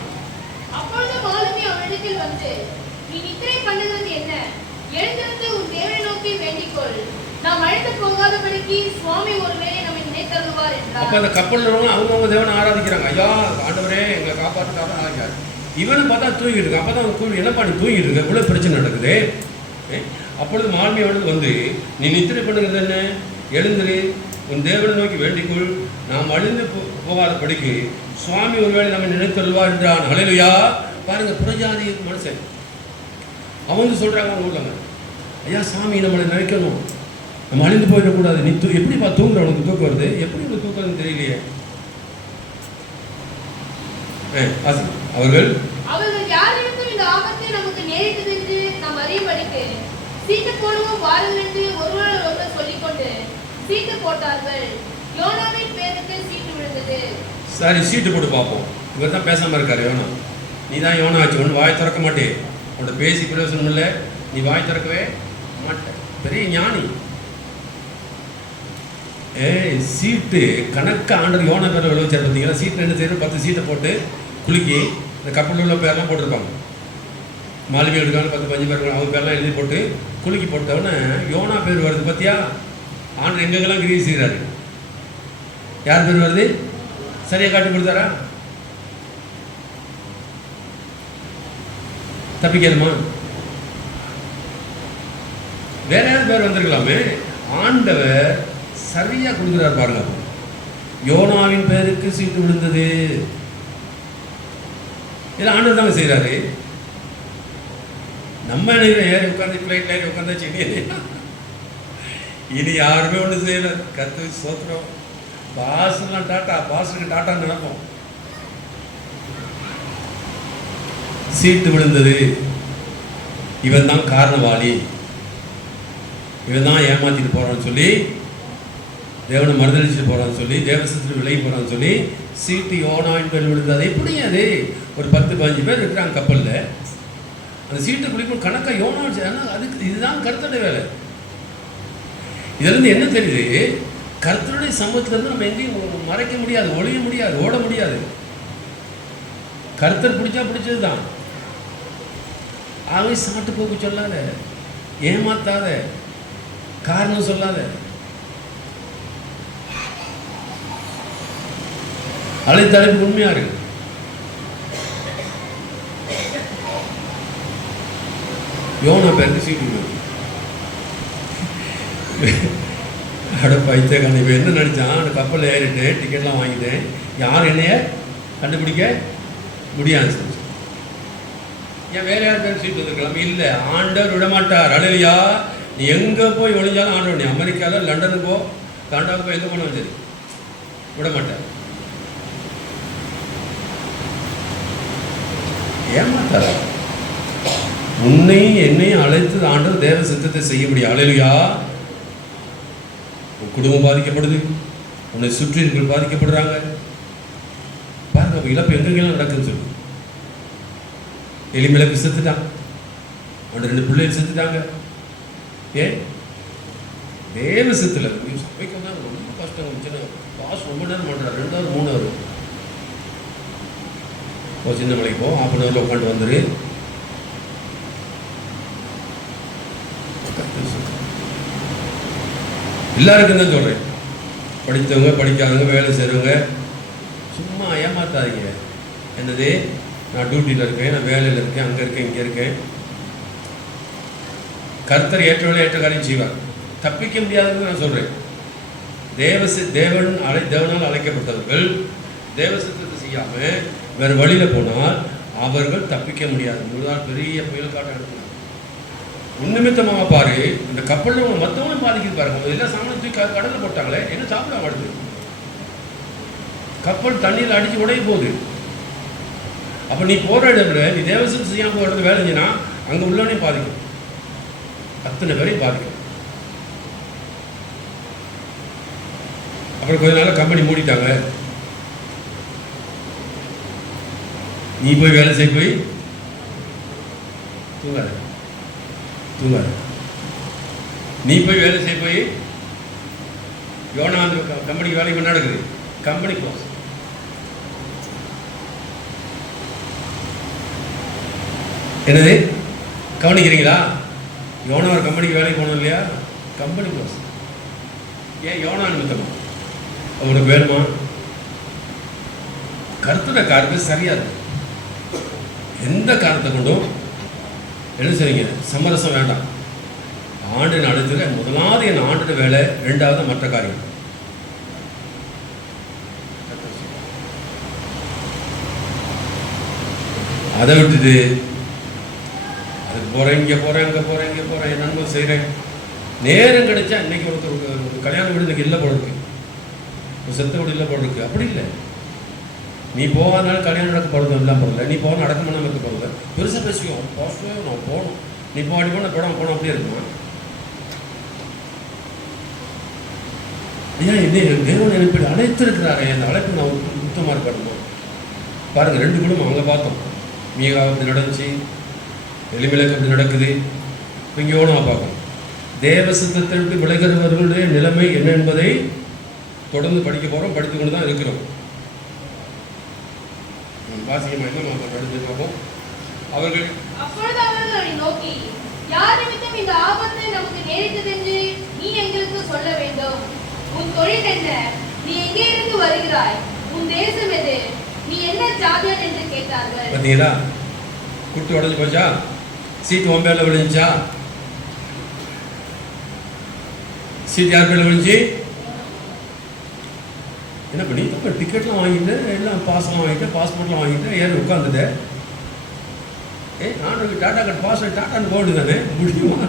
அப்பொழுது மாலுமி அவனிடத்தில் வந்து, நீ நித்திரை பண்ணுகிறது என்ன? எழுந்திருந்து உன் தேவனை நோக்கி வேண்டிக்கொள், நாம் அழைத்து போகாதபடிக்கு சுவாமி ஒருவேளை நம்மை நினைத்தருவார் என்றார். அப்போ அந்த கப்பல் அவங்க தேவனை ஆராதிக்கிறாங்க. ஐயா ஆண்டவரே எங்களை காப்பாற்றுக்காக ஆராதிக்கிறார். இவனை பார்த்தா தூங்கிட்டு இருக்கு. அப்போ தான் என்னப்பா நீ தூங்கிட்டு இருக்க, இவ்வளோ பிரச்சனை நடக்குது. அப்பொழுது மாலுமி அவனுக்கு வந்து, நீ நித்திரை பண்ணுகிறது என்ன? எழுந்திரு, உன் தேவனை நோக்கி வேண்டிக்கொள், நாம் அழிந்து போகாதபடிக்கு சுவாமி ஒருவேளை நம்ம நினைத்தருவார் என்றான். அல்லேலூயா. பாருங்க, புறஜாதி மனுஷன் அவங்க சொல்றாங்க, அவங்க ஊர்ல, ஐயா சாமி நம்மளை நினைக்கணும், நம்ம அழிந்து போயிடக்கூடாது. நீ எப்படிப்பா தூங்குற? உனக்கு தூக்கம் வருது, எப்படி உனக்கு தூக்கம் தெரியலையே. அவர்கள் யாரிடத்தில் இந்த ஆபத்து நமக்கு நேரிட்டது என்று நாம் அறியும்படிக்கு சீட்டு போடுவோம் வாருங்கள் என்று ஒருவர் சொல்லிக்கொண்டு சீட்டு போட்டார்கள். யோனாவின் பேருக்கு சீட்டு விழுந்தது. சரி, சீட்டு போட்டு பார்ப்போம். இவர் தான் பேசாம இருக்காரு யோனா. நீ தான் யோனா ஆச்சு, ஒன்று வாய் திறக்க மாட்டே, உன்னோட பேசி பிரயோசனம் இல்லை, நீ வாய் திறக்கவே மாட்ட. பெரிய ஞானி. சீட்டு கணக்கு ஆண்டர் யோனா பேரில் விளைவிச்சார் பார்த்தீங்களா? சீட்டில் என்ன செய்யணும்? 10 சீட்டை போட்டு குலுக்கி இந்த கப்பலில் உள்ள பேரெல்லாம் போட்டிருப்பாங்க. மாலுமி எடுக்காமல் 10 5 பேர் அவங்க பேரெல்லாம் எழுதி போட்டு குலுக்கி போட்டவொடனே யோனா பேர் வருது. பார்த்தியா? ஆண்டர் எங்கெங்கெல்லாம் கிரியை செய்கிறாரு. யார் பேர் வருது? சரியாக காட்டி கொடுத்தாரா? தப்பிக்கணுமா? வேற யார் பேர் வந்திருக்கலாமே. ஆண்டவர் சரியா கொடுக்குறார் பாருங்க. யோனாவின் பேருக்கு சீட்டு விழுந்தது. இதில் ஆண்டவர் தாங்க செய்கிறாரு. நம்ம ஏறி உட்காந்து ஃப்ளைட்டில் ஏறி உட்காந்தாச்சு, இனி யாருமே ஒன்றும் செய்யலை. கத்து சோத்திரம். பாஸ்லாம் டாட்டா, பாஸ்டருக்கு டாட்டான்னு நினைப்போம். சீட்டு விழுந்தது. இவன் தான் காரணவாளி, இவன் தான் ஏமாத்திட்டு போறான்னு சொல்லி, தேவனை மறுதளிச்சுட்டு போறான்னு சொல்லி, தேவசத்துக்கு விலகி போறான்னு சொல்லி சீட்டு யோனாவின் பேர் விழுந்தது. எப்படி அது? ஒரு 10-15 பேர் இருக்கிறாங்க கப்பலில். அந்த சீட்டு குளிக்கும் கணக்காக யோனா. அதுக்கு இதுதான் கர்த்தருடைய வேலை. இதுலேருந்து என்ன தெரியுது? கர்த்தருடைய சமூகத்திலேருந்து நம்ம எங்கேயும் மறைக்க முடியாது, ஒழிய முடியாது, ஓட முடியாது. கர்த்தர் பிடிச்சா பிடிச்சது தான். ஆகவே சாட்டு போக்கு சொல்லாத, ஏமாத்தாத, காரணம் சொல்லாத. அழைத்த அழைப்பு உண்மையா இருக்கு. யோனா பேருக்கு சீட்டு அட பைத்தியக்காரன். இப்போ என்ன நினச்சான், அந்த கப்பலில் ஏறிட்டு டிக்கெட்லாம் வாங்கிட்டேன், யார் என்னைய கண்டுபிடிக்க முடியாது. ஏன் வேற யார் பேர் சீட்டு வந்துருக்கலாம்? இல்லை, ஆண்டவர் விடமாட்டார். அழலியா, நீ எங்கே போய் ஒழிஞ்சாலும் ஆண்டவர், நீ அமெரிக்காவில் லண்டனுக்கு போ, கனடாவுக்கு போய் எங்கே போனாலும் சரி விடமாட்டார். ஏமாத்தாரா? உன்னையும் என்னையும் அழைத்து ஆண்டவர் தேவ சித்தத்தை செய்ய முடியும். அழலியா, உன் குடும்பம் பாதிக்கப்படுது, உன்னை சுற்றி இருக்கிற பாதிக்கப்படுறாங்க. பாருங்க, இழப்பு எங்கெங்கெல்லாம் நடக்குதுன்னு சொல்லி. எலிமேலுக்கு செத்துட்டான், அவன் 2 பிள்ளைகள் செத்துட்டாங்க. ஏன்? தேவ சித்தத்தில் சபைக்கு தான் ரொம்ப கஷ்டம். சின்ன பாஸ் ரொம்ப நேரம் பண்ணுறாரு, 2 hour 3 hour. சின்ன மலைக்கு போ, 1/2 hour உட்காந்து வந்துரு. எல்லாருக்கும் தான் சொல்கிறேன், படித்தவங்க படிக்காதவங்க வேலை செய்கிறவங்க சும்மா ஏமாத்தாதீங்க. என்னது, நான் டியூட்டியில் இருக்கேன், நான் வேலையில் இருக்கேன், அங்கே இருக்கேன், இங்கே இருக்கேன். கர்த்தர் ஏற்றவளை ஏற்ற காரியம் செய்வார். தப்பிக்க முடியாதுன்னு நான் சொல்கிறேன். தேவனால் அழைக்கப்பட்டவர்கள் தேவ சித்தத்தை செய்யாமல் வேறு வழியில் போனால் அவர்கள் தப்பிக்க முடியாது. முழுதால் பெரிய புயல் காட்ட எடுத்துனாங்க. உன்னிமித்தமாக பாரு, இந்த கப்பலில் உங்களை மற்றவங்களும் பாதிக்குது பாருங்க. எல்லாம் சாமான் தூக்கி கடலில் போட்டாங்களே, என்ன சாப்பிட மாட்டுது? கப்பல் தண்ணியில் அடித்து உடைய போகுது. அப்போ நீ போகிற இடத்துல நீ தேவசம் செய்யாமல் போகிற இடத்துல வேலை செஞ்சினா அங்கே உள்ளவனையும் பாதிக்கும், அத்தனை பேரையும் பாதிக்கும். அப்புறம் கொஞ்ச நாள் கம்பெனி மூடிட்டாங்க. நீ போய் வேலை செய்ய போய் தூங்காத. நீ போய் வேலை செய்ய போய் யோனா அந்த கம்பெனிக்கு வேலைக்கு என்ன நடக்குது? Company close. என்னது கவனிக்கிறீங்களா? யோனா ஒரு கம்பெனிக்கு வேலைக்கு போனோம் இல்லையா? Company close. ஏன்? யோனா நிமித்தமா? அவனுக்கு வேணுமா? கருத்துட காரணத்தை சரியா இருக்கு. எந்த காரணத்தை கொண்டும் என்ன செய்றீங்க? சமரசம் வேண்டாம். ஆண்டு நடத்துல முதலாவது என் ஆண்டு வேலை, 2வது மற்ற காரியம். அதை விட்டுட்டு அதுக்கு போகிறேன், இங்கே போகிறேன், இங்கே போகிறேன், இங்கே போகிறேன், என் நண்பர் செய்கிறேன். நேரம் கிடைச்சா இன்னைக்கு ஒருத்தர் கல்யாண வீடு இன்னைக்கு இல்லை போல இருக்கு, ஒரு செத்த வீடு இல்லை போல இருக்கு. அப்படி இல்லை. நீ போகாதனால கல்யாணம் நடக்க போகிறது எல்லாம் போடல, நீ போக நடக்க பண்ணாமல் இருக்க போகிறத பெருசாக பேசிக்குவோம். பாசிட்டிவாக நான் போகணும், நீ போகாடி போனால் போனோம் அப்படியே இருக்குமா? ஏன் இதே தேவன் எனக்கு அழைத்திருக்கிறாரே, அந்த அழைப்பு நான் சுத்தமாக இருக்கணுமா? பாருங்கள், 2 குடும்பம் அங்கே பார்த்தோம். மீகா அப்படி நடந்துச்சு, எலிமெலேக்கு அப்படி நடக்குது. இப்போ இங்கே ஓனமாக பார்க்கணும். தேவ சித்தத்தை விட்டு விளைகிறவர்களுடைய நிலைமை என்ன என்பதை தொடர்ந்து படிக்க போகிறோம், படித்து கொண்டு தான் இருக்கிறோம். வாசிக்கமா என்ன நடந்து பார்ப்போம். அவர்கள் அப்பொழுது அவர்களை நோக்கி, யார் நிமித்தம் இந்த ஆபத்து நமக்கு நேரிட்டது என்று நீ எங்களுக்கு சொல்ல வேண்டும். உன் தொழில் என்ன? நீ எங்கே இருந்து வருகிறாய்? உன் தேசம் எது? நீ என்ன ஜாதியன் என்று கேட்டார்கள். பார்த்தீங்களா? குட்டி உடஞ்சு போச்சா? சீட்டு உன் பேரில் விழுந்துச்சா? சீட் யார் பேரில் விழுந்துச்சு? என்ன பண்ணி இப்போ டிக்கெட்லாம் வாங்கிட்டு, எல்லாம் பாஸ்லாம் வாங்கிட்டு, பாஸ்போர்ட்லாம் வாங்கிட்டு ஏறி உட்காந்துட்டு, நான் டாட்டா கார்டு பாஸ் டாட்டான்னு போடு தானே முடியுமா?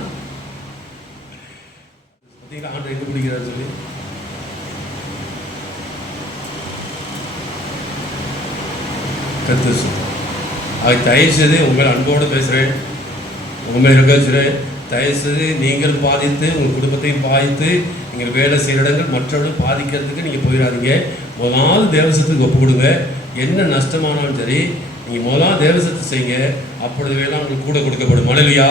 பார்த்தீங்களா ஆண்டு எங்கே பிடிக்கிறாரு சொல்லி. கருத்து அதை தயவுசெய்து உங்கள் அன்போடு பேசுகிறேன், உங்கள் இருக்க தயவுசெய்து நீங்கள் பாதித்து உங்கள் குடும்பத்தையும் பாதித்து நீங்கள் வேலை செய்கிற இடங்கள் மற்றவர்கள் பாதிக்கிறதுக்கு நீங்கள் போயிடாதீங்க. முதலாவது தேவசத்துக்கு ஒப்பு கொடுங்க. என்ன நஷ்டமானாலும் சரி, நீங்கள் முதலாவது தேவசத்தை செய்யுங்க. அப்பொழுது வேலை உங்களுக்கு கூட கொடுக்கப்படும். மழலையா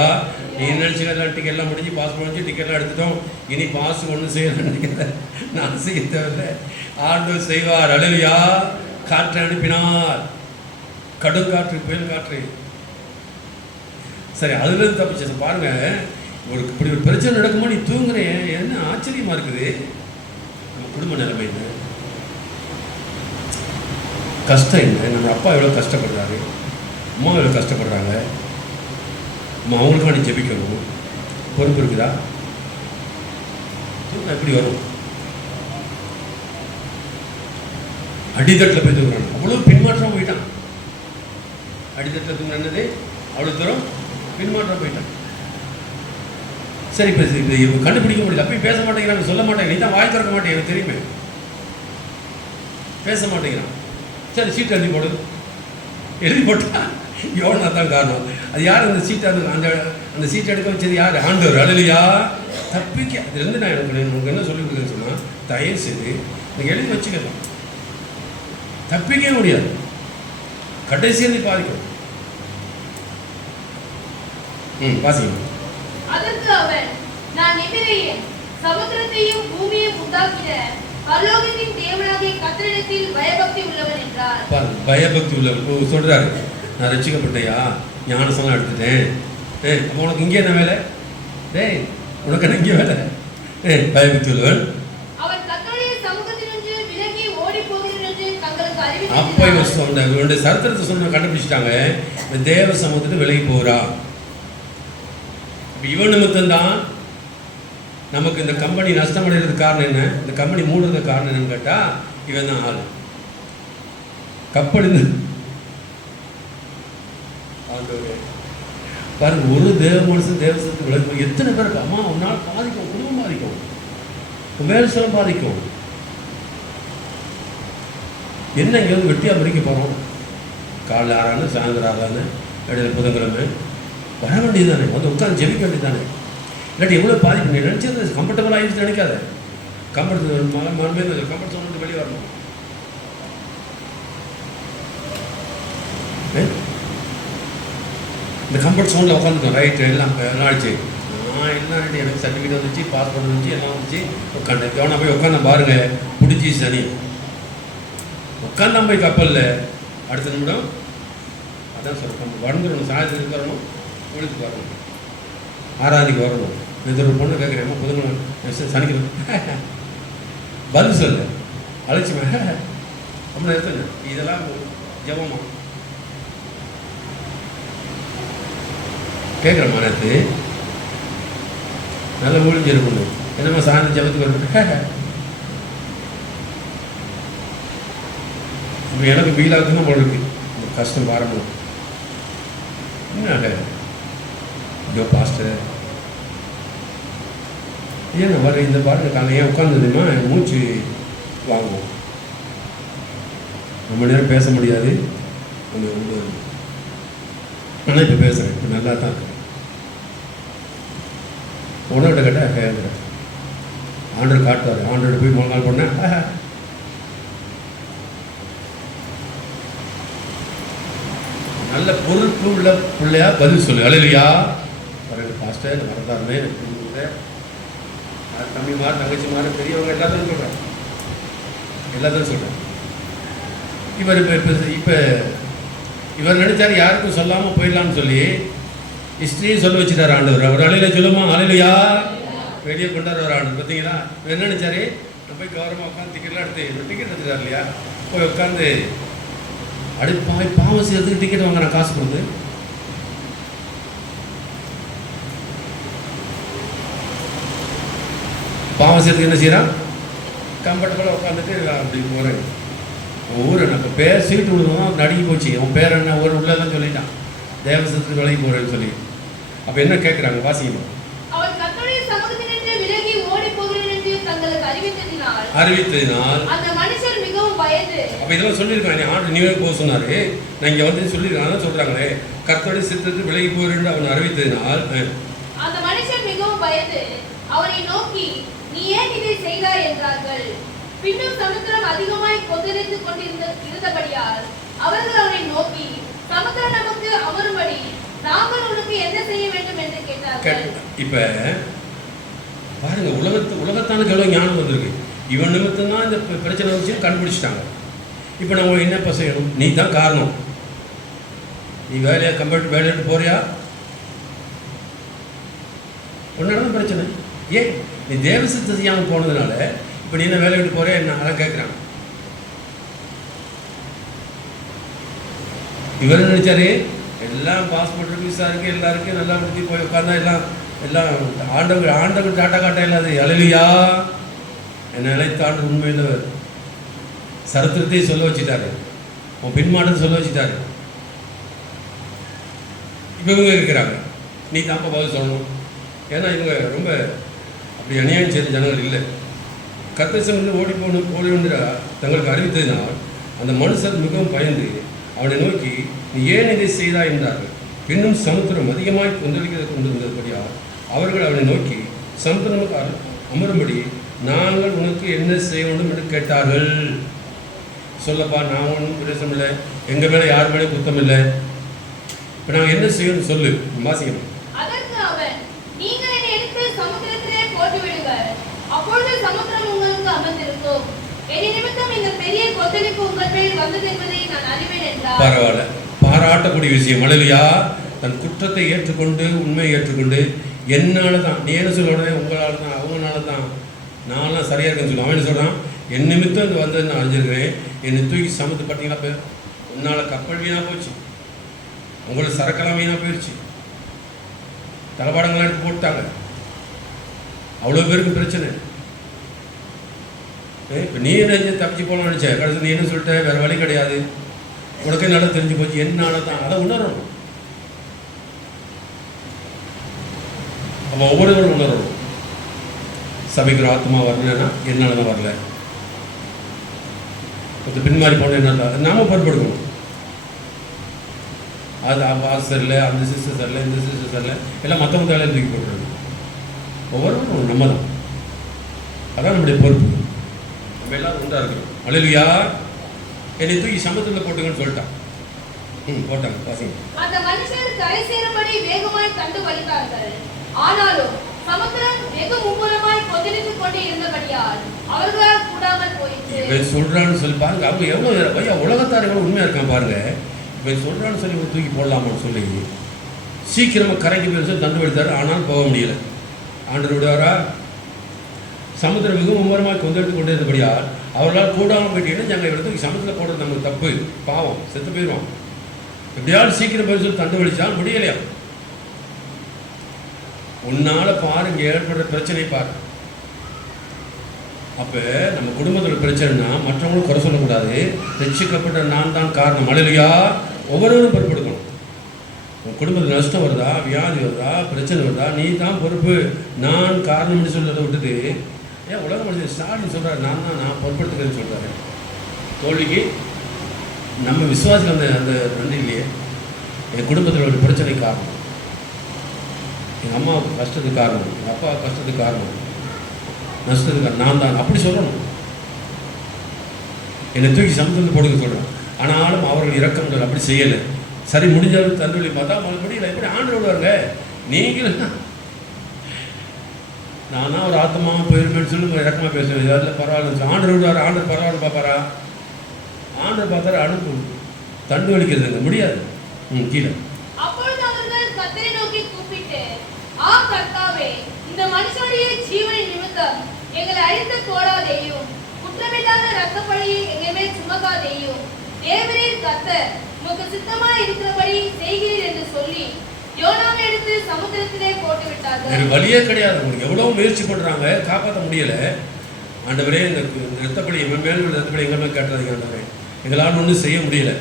நீ நினச்சிங்க எல்லாம் டிக்கெட்லாம் முடிஞ்சு பாஸ் முடிஞ்சு டிக்கெட்லாம் எடுத்துட்டோம், இனி பாஸ் ஒன்றும் செய்யணும்னு நினைக்கிறேன். நான் செய்ய தேவையில்லை, ஆண்டவர் செய்வார். அழலையா காற்றை அனுப்பினார், கடுங்காற்று, புயல் காற்று. சரி, அதுலேருந்து தப்பிச்சு பாருங்க. இப்படி ஒரு பிரச்சனை நடக்கும்போது நீ தூங்குறேன், என்ன ஆச்சரியமா இருக்குது நம்ம குடும்ப நிலைமைன்னு. கஷ்டம் என்ன, நம்ம அப்பா எவ்வளோ கஷ்டப்படுறாரு, அம்மா எவ்வளோ கஷ்டப்படுறாங்க, நம்ம அவங்களுக்காண்டி ஜெபிக்கணும். பொறுப்பு இருக்குதா? எப்படி வரும்? அடித்தட்டில் போய் தூக்குறாங்க. அவ்வளோ பின்மாற்றம் போயிட்டான். அடித்தட்டில் தூங்குறது அவ்வளோ தூரம் பின்மாற்றம் போயிட்டான். சரி, இப்போ கண்டுபிடிக்க முடியல. அப்பயும் பேச மாட்டேங்கிறாங்க, சொல்ல மாட்டேங்க. நீ தான் வாய் திறக்க மாட்டேங்க, எனக்கு தெரியுமே. பேச மாட்டேங்கிறான். சரி, சீட்டு எழுதி போடு. எழுதி போட்டா யோனா தான் காரணம். அது யார் அந்த சீட்டை அந்த சீட்டை எடுக்க வச்சது யார்? ஆண்டவர். அல்லேலூயா. தப்பிக்க அதுலேருந்து நான் எனக்கு என்ன சொல்லி கொடுக்குறேன்னு சொன்னால், தயவு செய்து நீங்கள் எழுதி வச்சுக்கலாம். தப்பிக்கவே முடியாது. கடைசியை பாதிக்கும். வாசிக்கணும். அதற்கு அவன், நான் எபிரெயன், சமுத்திரத்தையும் பூமியையும் உண்டாக்கின பரலோகத்தின் தேவனாகிய கர்த்தரிடத்தில் பயபக்தி உள்ளவன் என்றார். பயபக்தி உள்ளவன் சொல்றாரு, நான் ரட்சிக்கப்பட்டையா, ஞானசனம் எடுத்துட்டேன். அப்போ உனக்கு இங்கே என்ன வேலை? உனக்கு என்ன இங்கே வேலை? பயபக்தி உள்ளவன். அவன் கர்த்தருடைய சமூகத்திலிருந்து விலகி ஓடி போகிறேன் என்று தங்களுக்கு அறிவித்தார். அப்போ இவனுடைய சரித்திரத்தை சொன்ன கண்டுபிடிச்சிட்டாங்க. தேவ சமூகத்துக்கு விலகி போறா. இவன் நிமித்தம்தான் நமக்கு இந்த கம்பெனி நஷ்டமடைகிறதுக்கு காரணம் என்ன, இந்த கம்பெனி மூடுறதுக்கு காரணம் என்னன்னு கேட்டால், இவன் தான் ஆள். கப்பல் பாருங்க, ஒரு தேவ மனுஷன் தேவசத்துக்கு விளக்கும். எத்தனை பேருக்கு அம்மா உன்னால் பாதிக்கும், குடும்பம் பாதிக்கும், வேலை சொல்ல பாதிக்கும். என்ன இங்கே வந்து வெட்டியாக முடிக்க போகிறோம்? காலைல 6 சாயந்தரம் 6 இடையில புதன்கிழமை வர வேண்டியது தானே, வந்து உட்காந்து ஜெபிக்க வேண்டியது தானே. இல்லாட்டி எவ்வளோ பாதிப்பு. நீ நினச்சது கம்ஃபர்டபுள் ஆகிடுச்சு நினைக்காத. கம்ஃபர்ட் மறுபடியும் கம்ஃபர்ட் சோன் வெளியே வரணும். இந்த கம்ஃபர்ட் சோனில் உட்காந்துட்டோம். ரைட்டு, எல்லாம் ஆயிடுச்சு. நான் என்ன ரெடி, எனக்கு சர்டிஃபிகேட் வந்துச்சு, பாஸ்போர்ட் வந்துச்சு, எல்லாம் வந்துச்சு. உட்காந்து எவனா போய் உட்காந்து பாருங்க, பிடிச்சி சனி உட்காந்தா போய் கப்பலில் அடுத்த நிமிடம் அதான் சொல்கிறோம், வந்துடணும். சாயத்துக்கு வரணும், பொழுதுக்கு வரணும், ஆராதிக்கு வரணும். இந்த ஒரு பொண்ணு கேட்குறேன், புதுக்கிழமை சனிக்கிழமை பதில் சொல்லு, அழைச்சிமே அப்படின்னு எடுத்துங்க. இதெல்லாம் ஜபமா கேட்குறேம்மா. நேற்று நல்லா ஒழிஞ்சு இருக்கணும். என்னம்மா சாயந்தரம் ஜபத்துக்கு வரணும். இப்போ எனக்கு வீலாக போல இருக்கு, கஷ்டம் பாருங்கள். என்ன ஐயோ பாஸ்டர் ஏங்க வர இந்த பாட்டு காலையில் ஏன் உட்காந்துதுமா, மூச்சு வாங்குவோம், ரொம்ப நேரம் பேச முடியாது. ஆனால் இப்போ பேசுகிறேன், இப்போ நல்லா தான் இருக்கு. உணவிட்ட கேட்டால் கேட்குறேன். ஆண்டர் காட்டுவார். ஆண்டோட போய் 3 நாள் பண்ணேன். நல்ல பொறுப்பு உள்ள பிள்ளையா பதில் சொல்லு. அல்லேலூயா. பாருங்க பாஸ்டர் வரதாருமே, தம்பி மாறு, தங்கச்சி மாறு, பெரியவங்க எல்லாத்தையும் சொல்கிறேன், எல்லாத்தையும் சொல்கிறேன். இவர் நினைச்சாரு யாருக்கும் சொல்லாமல் போயிடலாம்னு சொல்லி ஹிஸ்ட்ரியும் சொல்ல வச்சுட்டார் ஆண்டவர். அவர் அலையில சொல்லுமா, அலையிலையா வெளியே கொண்டாரு ஒரு ஆண்டு. பார்த்தீங்களா, என்ன நினைச்சாரு, நான் போய் கவரமாக உட்காந்து டிக்கெட்லாம் எடுத்து டிக்கெட் எடுத்துட்டார் இல்லையா, போய் உட்காந்து பாவம் செய்யறதுக்கு டிக்கெட் வாங்க நான் காசு கொடுத்து. பாவம் செய்யறதுக்கு என்ன செய்யறான், கம்ஃபர்டபுளாக உட்காந்துட்டு அப்படி போகிறேன். ஊர் எனக்கு பேர் சீட்டு விடுவோம் நடுங்கி போச்சு. அவன் பேர் என்ன ஒரு உள்ளதான் சொல்லிட்டான், தேவசத்துக்கு விலகி போகிறேன்னு சொல்லி. அப்போ என்ன கேட்குறாங்க, வாசிக்கணும். அறிவித்ததினால் அந்த மனுஷர் மிகவும் பயந்து. அப்ப இதெல்லாம் சொல்லியிருக்காங்க. ஆண்டு நீவே போக சொன்னாரு, நான் இங்க வந்து சொல்லியிருக்காங்க சொல்றாங்களே, கர்த்தருடைய சித்தத்துக்கு விலகி போகிறேன் அவன் அறிவித்ததினால் அந்த மனுஷர் மிகவும் பயந்து அவனை நோக்கி, நீ ஏன் இதை செய்தாய் என்றார்கள். பின்னும் சமுத்திரம் அதிகமாய் கொந்தளித்துக் கொண்டிருந்தபடியால் அவர்கள் அவனை நோக்கி, சமுத்திரம் நமக்கு அமரும்படி நாங்கள் உனக்கு என்ன செய்ய வேண்டும் என்று கேட்டார்கள். இப்ப பாருங்க, உலகத்தானுக்கு எவ்வளவு ஞானம் வந்திருக்கு. இவன் நிமித்தம் தான் இந்த பிரச்சனை வச்சு கண்டுபிடிச்சிட்டாங்க. இப்போ நம்ம என்னப்பா செய்யணும், நீ தான் காரணம். நீ வேலையை வேலையிட்டு போறியா, உன்னால பிரச்சனை. ஏன் நீ தேவசத்தை செய்யாமல் போனதுனால இப்போ நீ என்ன வேலை விட்டு போறியா என்ன, அதான் கேட்குறாங்க. இவர் நினைச்சாரு எல்லாம் பாஸ்போர்ட் இருக்கு, விசா இருக்கு, எல்லாம் இருக்கு, நல்லா முடிச்சு போய் உட்காந்தா எல்லாம் எல்லாம் ஆண்டவர் டாட்டா காட்டா இல்லாது. அலையிலையா என்னை அழைத்தாண்டு உண்மையில் சரித்திரத்தை சொல்ல வச்சுட்டாரு, உன் பின்மாற்றத்தை சொல்ல வச்சுட்டாரு. இப்போ இவங்க இருக்கிறாங்க, நீ தான்ப்பா பதில் சொல்லணும். ஏன்னா இவங்க ரொம்ப அப்படி அநியாயம் செய்த ஜனங்கள் இல்லை. கர்த்தர் ஓடி வந்து தங்களுக்கு அறிவித்ததினால் அந்த மனுஷர் மிகவும் பயந்து அவனை நோக்கி நீ ஏன் இதை செய்தா என்றார்கள். இன்னும் சமுத்திரம் அதிகமாய் கொந்தளிக்கிறது கொண்டிருந்தபடியால் அவர்கள் அவனை நோக்கி சமுத்திரமுக்கு அமரும்படி நாங்கள் உனக்கு என்ன செய்ய வேண்டும் என்று கேட்டார்கள். சொல்லப்பா, நான் ஒன்றும் பிரச்சனை இல்லை, எங்கள் மேலே யார் மேலே குத்தம் இல்லை, இப்போ நாங்கள் என்ன செய்யணும் சொல்லு, வாசிக்கணும். அதற்கு அவன், நீங்கள் என்னை எடுத்து சமுத்திரத்திலே போட்டு விடுங்கள், அப்பொழுது சமுத்திரம் உங்களுக்கு அமர்ந்திருக்கும், என் நிமித்தம் இந்த பெரிய கொந்தளிப்பு உங்கள் மேல் வந்தது என்பதை நான் அறிவேன் என்றார். பரவாயில்ல, பாராட்டக்கூடிய விஷயம். அல்லேலூயா. தன் குற்றத்தை ஏற்றுக்கொண்டு உண்மையை ஏற்றுக்கொண்டு என்னால தான், நீ என்ன சொல்ல, உங்களால் தான், அவங்களால தான், நான்லாம் சரியாக இருக்குன்னு சொல்லுவேன். அவன் என்ன சொல்கிறான், என் நிமித்தம் இது வந்தது நான் அறிஞ்சிருக்கிறேன், என்னை தூக்கி சமத்து பார்த்தீங்களா பேர், உன்னால் கப்பல் வீணாக போச்சு, உங்களோட சரக்கெல்லாம் வீணாக போயிடுச்சு, தளபாடங்கள்லாம் எடுத்து போட்டாங்க, அவ்வளோ பேருக்கு பிரச்சனை. இப்போ நீ என்ன தப்பிச்சு போகலான்னு நினச்ச, கடைசி நீ என்ன சொல்லிட்ட, வேறு வழி கிடையாது, உனக்கு நல்லா தெரிஞ்சு போச்சு, என்னால தான், அதை உணரணும். நம்ம ஒவ்வொருவரும் உணரணும். சபைக்கு ஆத்மா வரலன்னா என்னால தான் வரல, கொஞ்சம் பின்மாறி போன என்ன நாம பொறுப்படுக்கணும். அது பாஸ்டர் இல்லை, அந்த சிஸ்டர் சரியில்லை, இந்த சிஸ்டர் சரியில்லை, எல்லாம் மற்றவங்க தலையில் தூக்கி போட்டுறது. ஒவ்வொருவரும் நம்ம தான், அதான் நம்முடைய பொறுப்பு. நம்ம எல்லாரும் ஒன்றா இருக்கிறோம். அல்லேலூயா. என்னை தூக்கி சமுத்திரத்தில் போட்டுங்கன்னு சொல்லிட்டான். போட்டாங்க. பாசிங்க. அந்த மனுஷர் கரை சேரும்படி வேகமாய் கண்டு வலித்தார்கள். ஆனாலும் சமுத்திரம் வெகு மும்முரமாய் கொந்தளித்துக் கொண்டே இருந்தபடியால் அவர்களால் கூடாமல் போயிற்று. இவன் சொல்றான்னு சொல்லி பாருங்க, அவங்க எவ்வளவு பையா உலகத்தார் எவ்வளவு உண்மையா இருக்கான் பாருங்க. இவன் சொல்றான்னு சொல்லி தூக்கி போடலாமான்னு சொல்லி சீக்கிரமா கரைக்கு போய் சொல்லி தண்டு வடித்தாரு. ஆனால் போக முடியல. ஆண்டவர் விடுவாரா? சமுத்திரம் மிகவும் மும்முரமாய் கொந்தளித்துக் கொண்டே இருந்தபடியால் அவர்களால் கூடாமல் போயிட்டீங்கன்னா நாங்கள் இவரை சமுத்திரத்தில் போடுறது நமக்கு தப்பு, பாவம், செத்து போயிடுவோம். எப்படியாவது சீக்கிரம் போய் சொல்லி தண்டு வலிச்சால் முடியலையா? உன்னால பாருங்க ஏற்படுற பிரச்சனை பாரு. அப்ப நம்ம குடும்பத்தோட பிரச்சனைனா மற்றவங்களும் குறை சொல்லக்கூடாது. ரட்சிக்கப்பட்ட நான் தான் காரணம். அல்லேலூயா. ஒவ்வொருவரும் பொறுப்பெடுக்கணும். உன் குடும்பத்தில் நஷ்டம் வருதா, வியாதி வருதா, பிரச்சனை வருதா, நீ தான் பொறுப்பு, நான் காரணம்னு சொல்றதை விட்டுட்டு ஏன் உலக மனுஷன் ஸ்டாலின் சொல்றாரு, நான் பொறுப்பெடுத்துக்கிறேன்னு சொல்றாரு. தோல்விக்கு நம்ம விசுவாசிகள் அந்த அந்த நன்றி இல்லையே. என் குடும்பத்தில் ஒரு பிரச்சனை காரணம், எங்கள் அம்மாவுக்கு கஷ்டத்துக்கு காரணம், எங்கள் அப்பா கஷ்டத்துக்கு காரணம், நஷ்டத்துக்கு நான் தான் அப்படி சொல்லணும். என்னை தூக்கி சமுத்திரத்தில் போடுங்க சொல்கிறேன். ஆனாலும் அவர்கள் இறக்கம் அப்படி செய்யலை. சரி, முடிஞ்சாலும் தந்துள்ளி பார்த்தா முடியல. எப்படி ஆண்டு விடுவாருங்க? நீங்களும் நானா ஒரு ஆத்மாவை போயிருமேன்னு சொல்லி இறக்கமாக பேசுவேன். அதில் பரவாயில்ல, ஆண்டு விடுவார். ஆண்டு பரவாயில்ல பார்ப்பாரா? ஆண்டு பார்த்தாரு அனுப்பு தண்டு வலிக்கிறதுங்க முடியாது. கீழே அப்பொழுது அவர்கள் கர்த்தரை நோக்கி கூப்பிட்டு, ஆ கர்த்தாவே, இந்த மனுஷனுடைய ஜீவனின் நிமித்தம் எங்களை அழித்து போடாதேயும், குற்றமில்லாத இரத்தப்பழியை எங்கள் மேல் சுமக்காதேயும், தேவரீர் கர்த்தர் உமக்கு சித்தமாய் இருக்கிறபடி செய்கிறீர் என்று சொல்லி யோனாவை எடுத்து சமுத்திரத்திலே போட்டு விட்டார்கள். வேறு வழியே கிடையாது. உங்களுக்கு எவ்வளவு முயற்சி பண்றாங்க, காப்பாற்ற முடியல. ஆண்டவரே, இந்த இரத்தப்பழி எங்கள் மேல் உள்ள இரத்தப்பழி எங்கள் மேல் காட்டுறதுக்கு ஆண்டவரே, எங்களால் ஒன்றும் செய்ய முடியல.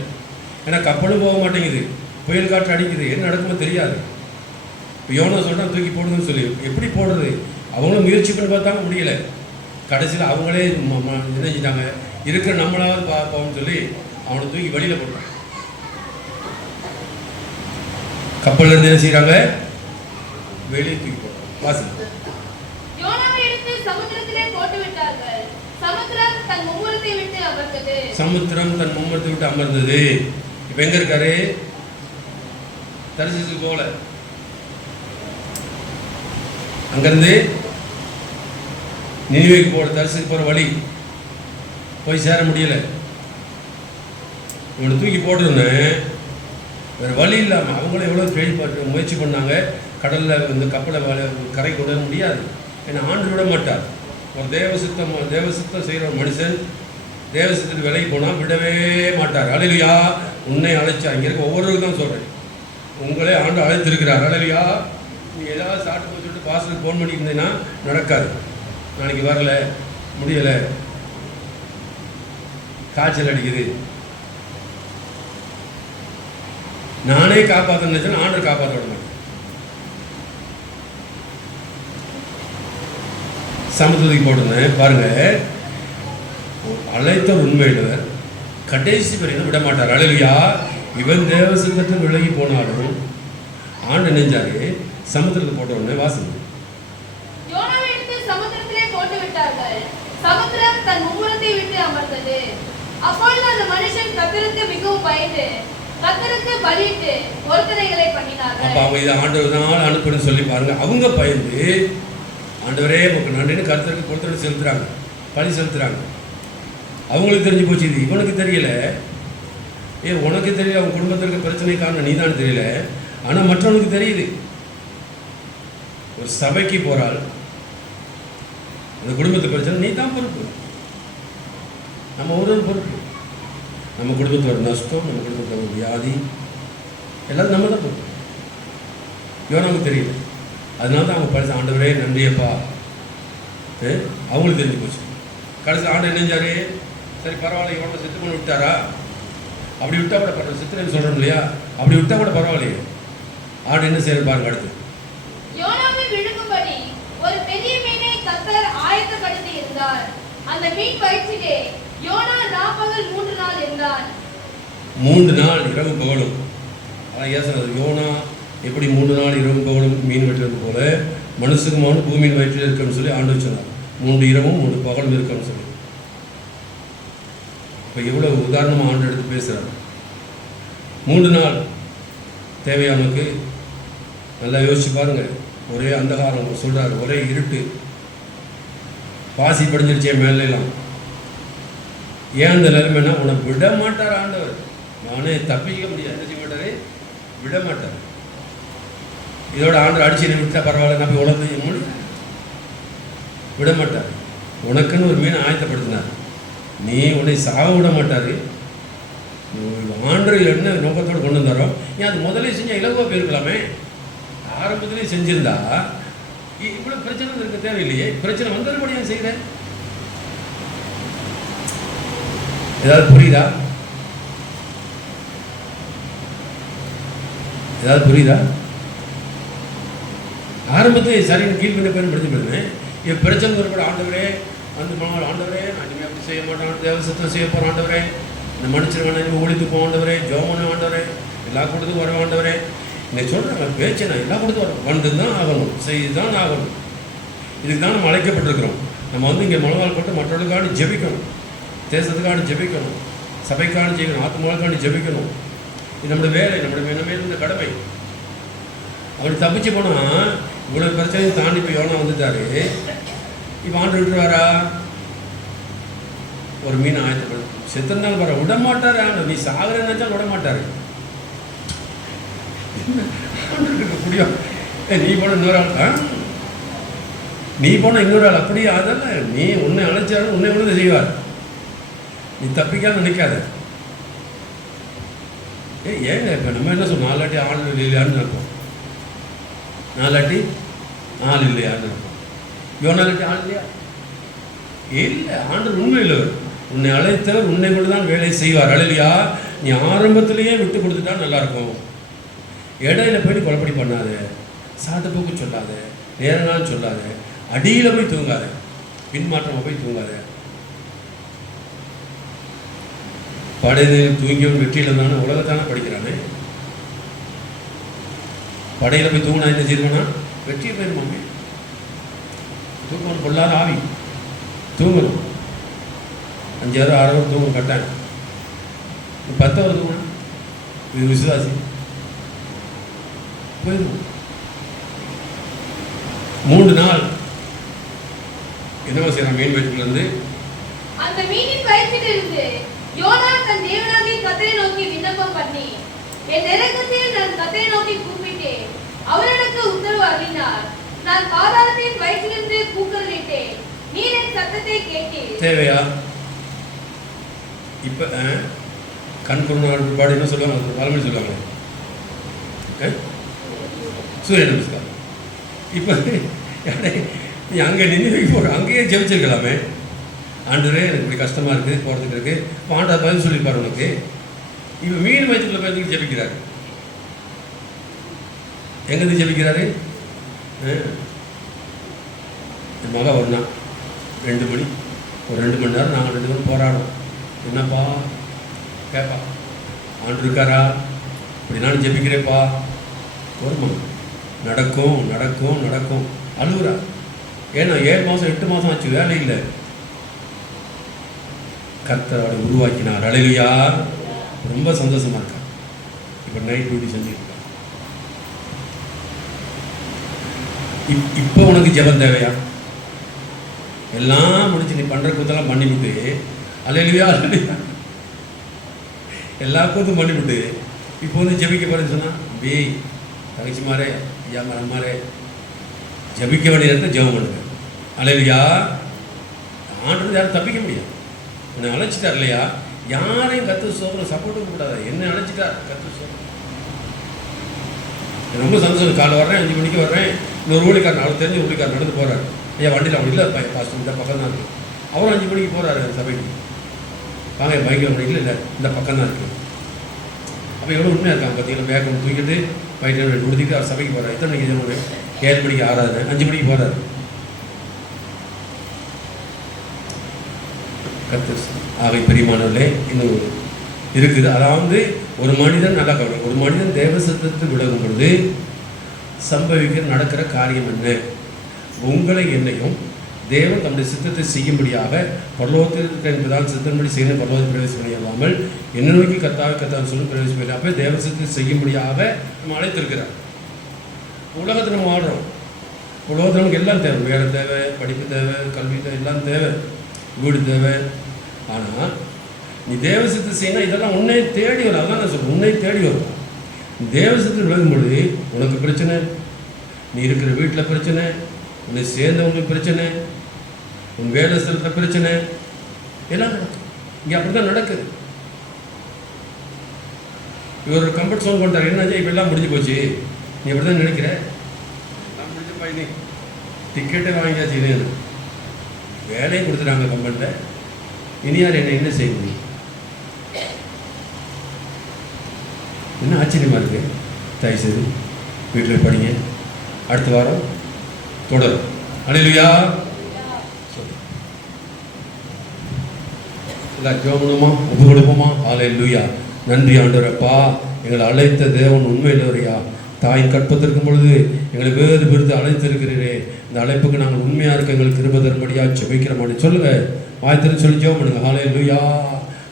ஏன்னா கப்பலும் போக மாட்டேங்குது, புயல் காற்று அடிக்குது, என்ன நடக்குமோ தெரியாது. இப்போ யோனா சொல்கிறான் தூக்கி போடுதுன்னு சொல்லி, எப்படி போடுறது? அவங்களும் முயற்சி பண்ணி பார்த்தாங்க, முடியல. கடைசியில் அவங்களே என்ன செஞ்சிட்டாங்க, இருக்கிற நம்மளாவது பார்ப்போம்னு சொல்லி அவனை தூக்கி வெளியில் போடுறாங்க. கப்பல்ல இருந்து என்ன செய்யறாங்க? வெளியே தூக்கி போடுறாங்க. வாசி. யோனாவை எடுத்து சமுத்திரத்திலே போட்டு விட்டார்கள். சமுத்திரம் தன் மும்முரத்தை விட்டு அமர்ந்தது. சமுத்திரம் தன் மும்முரத்தை விட்டு அமர்ந்தது. இப்போ எங்க இருக்காரு? தரிசித்து போல. அங்கிருந்து நினிவேக்கு போற தரிசித்து போற வழி போய் சேர முடியல. இவனை தூக்கி போடுறோன்னு வேறு வழி இல்லாமல் அவங்களும் எவ்வளோ கேள்வி முயற்சி பண்ணாங்க. கடலில் இந்த கப்பலை கரை கொண்டு வர முடியாது. ஏன்னா ஆண்டு விட மாட்டார். ஒரு தேவசித்தம் செய்கிற ஒரு மனுஷன் தேவசித்தத்துக்கு விலைக்கு போனால் விடவே மாட்டார். அல்லேலூயா. உன்னை அழைச்சா, இங்கே இருக்க ஒவ்வொருவருக்கும் தான் சொல்கிறேன், உங்களே ஆண்டு அழைத்திருக்கிறார். அல்லையா? நீ ஏதாவது சாப்பிட்டு போய் சொல்லிட்டு பாஸ்டருக்கு ஃபோன் பண்ணியிருந்தேன்னா நடக்காது. நாளைக்கு வரல, முடியலை, காய்ச்சல் அடிக்குது, நானே காப்பாற்ற நினைச்சேன்னா ஆண்டர் காப்பாற்ற விட மாட்டேன். சமத்துவத்துக்கு போட்டிருந்தேன் பாருங்க, அழைத்த உண்மையிலவர் கடைசி வரைக்கும் விட மாட்டார். அல்லேலூயா. இவன் தேவ சித்தத்தில் விலகி போனாலும் ஆண்டு நினைஞ்சாரு சமுத்திரத்துக்கு போட்ட உடனே வாசல் யோனாவை எடுத்து சமுத்திரத்திலே போட்டு விட்டார்கள். சமுத்திரம் தன் மும்முரத்தை விட்டு அமர்ந்தது. அப்பொழுது அந்த மனுஷன் கர்த்தருக்கு மிகவும் பயந்து கர்த்தருக்கு பலியிட்டு பொருத்தனைகளை பண்ணினார்கள். அப்ப அவங்க இதை ஆண்டவர் தான் அனுப்புன்னு சொல்லி பாருங்க. அவங்க பயந்து ஆண்டவரே உனக்கு நன்றின்னு கர்த்தருக்கு பொருத்தனை செலுத்துறாங்க, பலி செலுத்துறாங்க. அவங்களுக்கு தெரிஞ்சு போச்சு, இது இவனுக்கு தெரியல. உனக்கு தெரியல, அவன் குடும்பத்திற்கு பிரச்சனை காரணம் நீதான் தெரியல, ஆனால் மற்றவனுக்கு தெரியுது. ஒரு சபைக்கு போறாள், அந்த குடும்பத்து பிரச்சனை நீ தான் பொறுப்பு, நம்ம ஒரு பொறுப்பு. நம்ம குடும்பத்தோட நஷ்டம், நம்ம குடும்பத்தோட வியாதி எல்லாம் நம்ம தான் பொறுப்பு. இவனுக்கு தெரியல. அதனால தான் அவங்க படித்த ஆண்டவரே நன்றியப்பா அவங்களுக்கு தெரிஞ்சு போச்சு. கடைசி ஆண்டு நினைஞ்சாரு, சரி பரவாயில்ல, இவனை செத்து பண்ணி விட்டாரா, அப்படி விட்டா கூட பரவாயில்ல, சித்திரன்னு சொல்கிறோம் இல்லையா, அப்படி விட்டா கூட பரவாயில்லையே. ஆண்டு என்ன செய்யறது பாருங்க. அடுத்து யோனாவை விழுங்கும்படி ஒரு பெரிய மீனை கர்த்தர் ஆயத்தப்படுத்தி இருந்தார். அந்த மீன் வயிற்றிலே யோனா 3 நாள் இருந்தான். 3 நாள் இரவு பகலும். அதான் ஏசுறது, யோனா எப்படி 3 நாள் இரவு பகலும் மீன் வயிற்றில் போல மனுஷனுமான பூமியின் வயிற்றில் இருக்குன்னு சொல்லி ஆண்டு சொன்னார். 3 இரவும் 3 பகலும் இருக்குன்னு சொல்லி. இப்போ எவ்வளோ உதாரணமாக ஆண்டு எடுத்து பேசுகிறார். 3 நாள் தேவையானக்கு நல்லா யோசிச்சு பாருங்க. ஒரே அந்தகாரம் சொல்கிறார், ஒரே இருட்டு, பாசி படிஞ்சிருச்சே மேலாம். ஏன் அந்த நிலைமைனா உனக்கு விட மாட்டார் ஆண்டவர். நானே தப்பிக்க முடியாது, என்ன செய்ய மாட்டாரு, விட மாட்டார். இதோட ஆண்டவர் அடிச்சு விட்டா பரவாயில்ல, நான் போய் உலகத்தை முடியும், விட மாட்டார். உனக்குன்னு ஒரு மீனை ஆயத்தப்படுத்தினார். நீ உன்னை சாக விட மாட்டார். ஆண்டவர் என்ன நோக்கத்தோடு கொண்டு வந்தாரோ, ஏன் அது முதலே செஞ்சால் இலகுவாக போயிருக்கலாமே. ஆரம்பத்திலே செஞ்சிருந்தா இவ்வளோ பிரச்சனை இருக்க தேவையில்லையே. பிரச்சனை வந்ததுபடி ஏன் செய்கிறேன்? ஏதாவது புரியுதா? ஏதாவது புரியுதா? ஆரம்பத்திலே சரின்னு கீழ் பண்ண பேரும் படிச்சு போயிருந்தேன். என் பிரச்சனை ஒரு ஆண்டவரே, அந்த மனால் ஆண்டவரே, நான் இனிமேல் அப்படி செய்ய மாட்டேன், தேவசத்தை செய்ய போகிற ஆண்டவரே, இந்த மனுஷன் இனிமேல் ஒழித்து போக ஆண்டவரே, ஜோமன ஆண்டவரே, எல்லா கொடுத்து வர ஆண்டவரே. இன்னைக்கு சொல்கிறாங்க பேச்சு, நான் எல்லா கொடுத்து வரோம், வந்து தான் ஆகணும், செய்து தான் ஆகணும். இதுக்கு தான் நம்ம அழைக்கப்பட்டிருக்கிறோம். நம்ம வந்து இங்கே மனவாள் போட்டு மற்றவர்களுக்கான ஜெபிக்கணும், தேசத்துக்கான ஜெபிக்கணும், சபைக்கான ஜெயிக்கணும், ஆத்மாவுக்கான ஜெபிக்கணும். இது நம்முடைய வேலை, நம்முடைய மேல் இந்த கடமை. அப்படி தப்பிச்சு போனால் இவ்வளோ பிரச்சனையும் தாண்டி போய் யோனா வந்துட்டாரு. இப்போ ஆண்டு விட்டுருவாரா? ஒரு மீன் ஆயத்தப்படும், செத்துனாலும் வர விட மாட்டார். ஆனால் நீ சாகர நினைச்சா விட மாட்டார். முடியும் நீ போன இன்னொரு ஆள், நீ போன இன்னொரு ஆள், அப்படியே அதல்ல. நீ உன்னை அழைச்சாலும் உன்னை ஒன்று செய்வார். நீ தப்பிக்காம நினைக்காத. ஏங்க இப்போ நம்ம என்ன சொல்லுவோம், 4 வாட்டி ஆள் இல்லையான்னு இருப்போம், 4 வாட்டி ஆள் இல்லையான்னு இருப்போம். யோனாலாட்டி ஆள் இல்லையா? இல்லை, ஆண்டவர் உண்மை இல்லவர். உன்னை அழைத்தவர் உன்னை கொண்டு தான் வேலை செய்வார். அல்லேலூயா. நீ ஆரம்பத்திலேயே விட்டு கொடுத்துட்டா நல்லாயிருக்கும். இடையில போய் குழப்படி பண்ணாத, சாட்டு போக்கு சொல்லாத, நேர நாள் சொல்லாத, அடியில் போய் தூங்காத, பின்மாற்றமாக போய் தூங்காத. படையில் தூங்கியவன் வெற்றியில் இருந்தானே உலகத்தானே படிக்கிறானே. படையில் போய் தூங்கினா என்ன செய்வானா? வெற்றியை போயிருமாமே. தூக்கம் கொள்ளாத ஆவி, தூங்கணும். 5 hour 6 hour தூங்கணும் கட்டாங்க. 10 hour தூங்கணும், இது விசுவாசி போயிடும். 3 நாள் என்னவா செய்யறான்? மீன் வயிற்றிலிருந்து அந்த மீனின் வயிற்றிலிருந்து யோனா தன் தேவனாகிய கர்த்தரை நோக்கி விண்ணப்பம் பண்ணி, என் நெருக்கத்தில் நான் கர்த்தரை நோக்கி கூப்பிட்டேன், அவர் எனக்கு உத்தரவு அருளினார். நான் பாதாளத்தின் வயிற்றிலிருந்து கூக்குரலிட்டேன், நீர் என் சத்தத்தை கேட்டீர். தேவையா? இப்ப கண் குருநாள் பிற்பாடு என்ன சொல்லுவாங்க, பழமொழி சொல்லுவாங்க, சூரிய நமஸ்காரம். இப்போ நீ அங்கே நின்று போகிற, அங்கேயே ஜெபிச்சிருக்கலாமே. ஆண்டவரே எனக்கு இப்படி கஷ்டமாக இருக்குது, போகிறதுக்கு இருக்குது. இப்போ ஆண்டவர் பதில் சொல்லியிருப்பார் உனக்கு. இப்போ மீன் வயிற்றுக்குள்ள போய் ஜெபிக்கிறாரு. எங்கேருந்து ஜெபிக்கிறாரு? என் மக ஒரு நாள் 2 மணி, ஒரு 2 மணி நேரம் நாங்கள் 2 பேரும் போராடும். என்னப்பா கேட்பா, ஆண்டு இருக்காரா, இப்படி நானும் ஜெபிக்கிறேப்பா. வருமா, நடக்கும் நடக்கும் நடக்கும், அழுகுறா. ஏன்னா 7 மாதம் 8 மாதம் ஆச்சு, வேலை இல்லை. கர்த்தர் அவரை உருவாக்கினார். அழகியா, ரொம்ப சந்தோஷமா இருக்கா. இப்போ நைட் டியூட்டி செஞ்சுருக்கா. இப்போ உனக்கு ஜெபம் தேவையா? எல்லாம் முடிச்சு நீ பண்ணுற கூத்தெல்லாம் பண்ணிவிட்டு, அழகியா அழகியா எல்லா கூத்தும் பண்ணிவிட்டு இப்போ வந்து ஜெபிக்க போறேன்னு சொன்னால், பி தகச்சி மாறே, ஐயா மாறே, ஜபிக்க வேண்டிய இடத்துல ஜெபம் பண்ணுங்க. அழகியா, ஆண்டு யாரும் தப்பிக்க முடியாது. உன்னை அழைச்சிட்டார் இல்லையா, யாரையும் கத்து சோதனை சப்போர்ட்டும் கூடாது. என்ன அழைச்சிட்டார், கத்து சோதனை. ரொம்ப சந்தோஷம். காலை வர்றேன், 5 மணிக்கு வர்றேன். இன்னொரு ஊழிக்காரன், அவருக்கு தெரிஞ்ச ஊழிக்காரன் நடந்து போகிறார். ஐயா வண்டியில் அவன் இல்லை, பாஸ்டர் இந்த பக்கம் தான் இருக்குது. அவரும் 5 மணிக்கு போகிறாரு சபைக்கு. வாங்க பைக்கில் ஒன்று இல்லை, இந்த பக்கம் தான் இருக்குது. அப்போ எவ்வளோ உண்மையாக இருக்காங்க பார்த்தீங்கன்னா. பேக் ஒன்று தூக்கிட்டு பைக்கில் கொடுத்துட்டு அவர் சபைக்கு போகிறார். எத்தனை மணிக்கு ஜெபம்? 7 மணிக்கு ஆறாது, 5 மணிக்கு போகிறாரு. கத்து ஆகை பெரியமானவர்களே, இன்னும் இருக்குது. அதாவது ஒரு மனிதன், நல்லா கவனம், ஒரு மனிதன் தேவ சித்தத்துக்கு விலகும் பொழுது சம்பவிக்கிற நடக்கிற காரியம் என்ன? உங்களை என்னையும் தேவன் தம்முடைய சித்தத்தை செய்யும்படியாக பரலோகத்தில் என்பதால் சித்தன்படி செய்யணும் பரலோகத்தில் பிரவேசம் பண்ணியல்லாமல் என்ன நோக்கி கத்தாவை சொல்லி பிரவேசம் பண்ணி, அப்போ தேவ சித்தத்தை செய்யும்படியாக நம்ம அழைத்திருக்கிறார். உலகத்தில் நம்ம வாழ்கிறோம். உலகத்தில் நமக்கு எல்லாம் தேவை. வேலை தேவை, படிப்பு தேவை, கல்வி தேவை, எல்லாம் தேவை, வீடு தேவை. ஆனால் நீ தேவ சித்தத்தை செய்யணும், இதெல்லாம் உன்னை தேடி வரும். அதான் நான் சொல்கிறேன், உன்னை தேடி வரும். தேவ சித்தத்தில் விலகும் பொழுது உனக்கு பிரச்சனை, நீ இருக்கிற வீட்டில் பிரச்சனை, உன்னை சேர்ந்தவங்களுக்கு பிரச்சனை, உன் வேலை ஸ்தலத்தில் பிரச்சனை, எல்லாம் நடக்கும். இங்கே அப்படி தான் நடக்குது. இவர் ஒரு கம்ஃபர்ட் சோன் கொண்டார். என்னாச்சு, இப்போ எல்லாம் முடிஞ்சு போச்சு, நீ எப்படி தான் நினைக்கிற, எல்லாம் முடிஞ்ச பையனே, டிக்கெட்டே வாங்கியாச்சு, இது வேலையும் கொடுத்துட்டாங்க கம்பெனியில், இனி யார் என்ன செய்ய முடியும்? என்ன ஆச்சரியமாக இருக்குது. தயவுசெய்து வீட்டில் படிங்க. அடுத்த வாரம் தொடரும். அல்லேலூயா. எல்லாம் ஜெபமா ஒப்பு கொடுப்போமா? அல்லேலூயா. நன்றி ஆண்டவரப்பா, எங்களை அழைத்த தேவன் உண்மையிலவரையா. தாயின் கற்பத்திருக்கும் பொழுது எங்களை வேறு பிரித்து அழைத்திருக்கிறீரே, இந்த அழைப்புக்கு நாங்கள் உண்மையாக இருக்க எங்களுக்கு கிருபை தரும்படியா ஜெபிக்கிற மாதிரி சொல்லுங்க. வாய்த்திரு சொல்லி ஜெபம் பண்ணுங்க. அல்லேலூயா.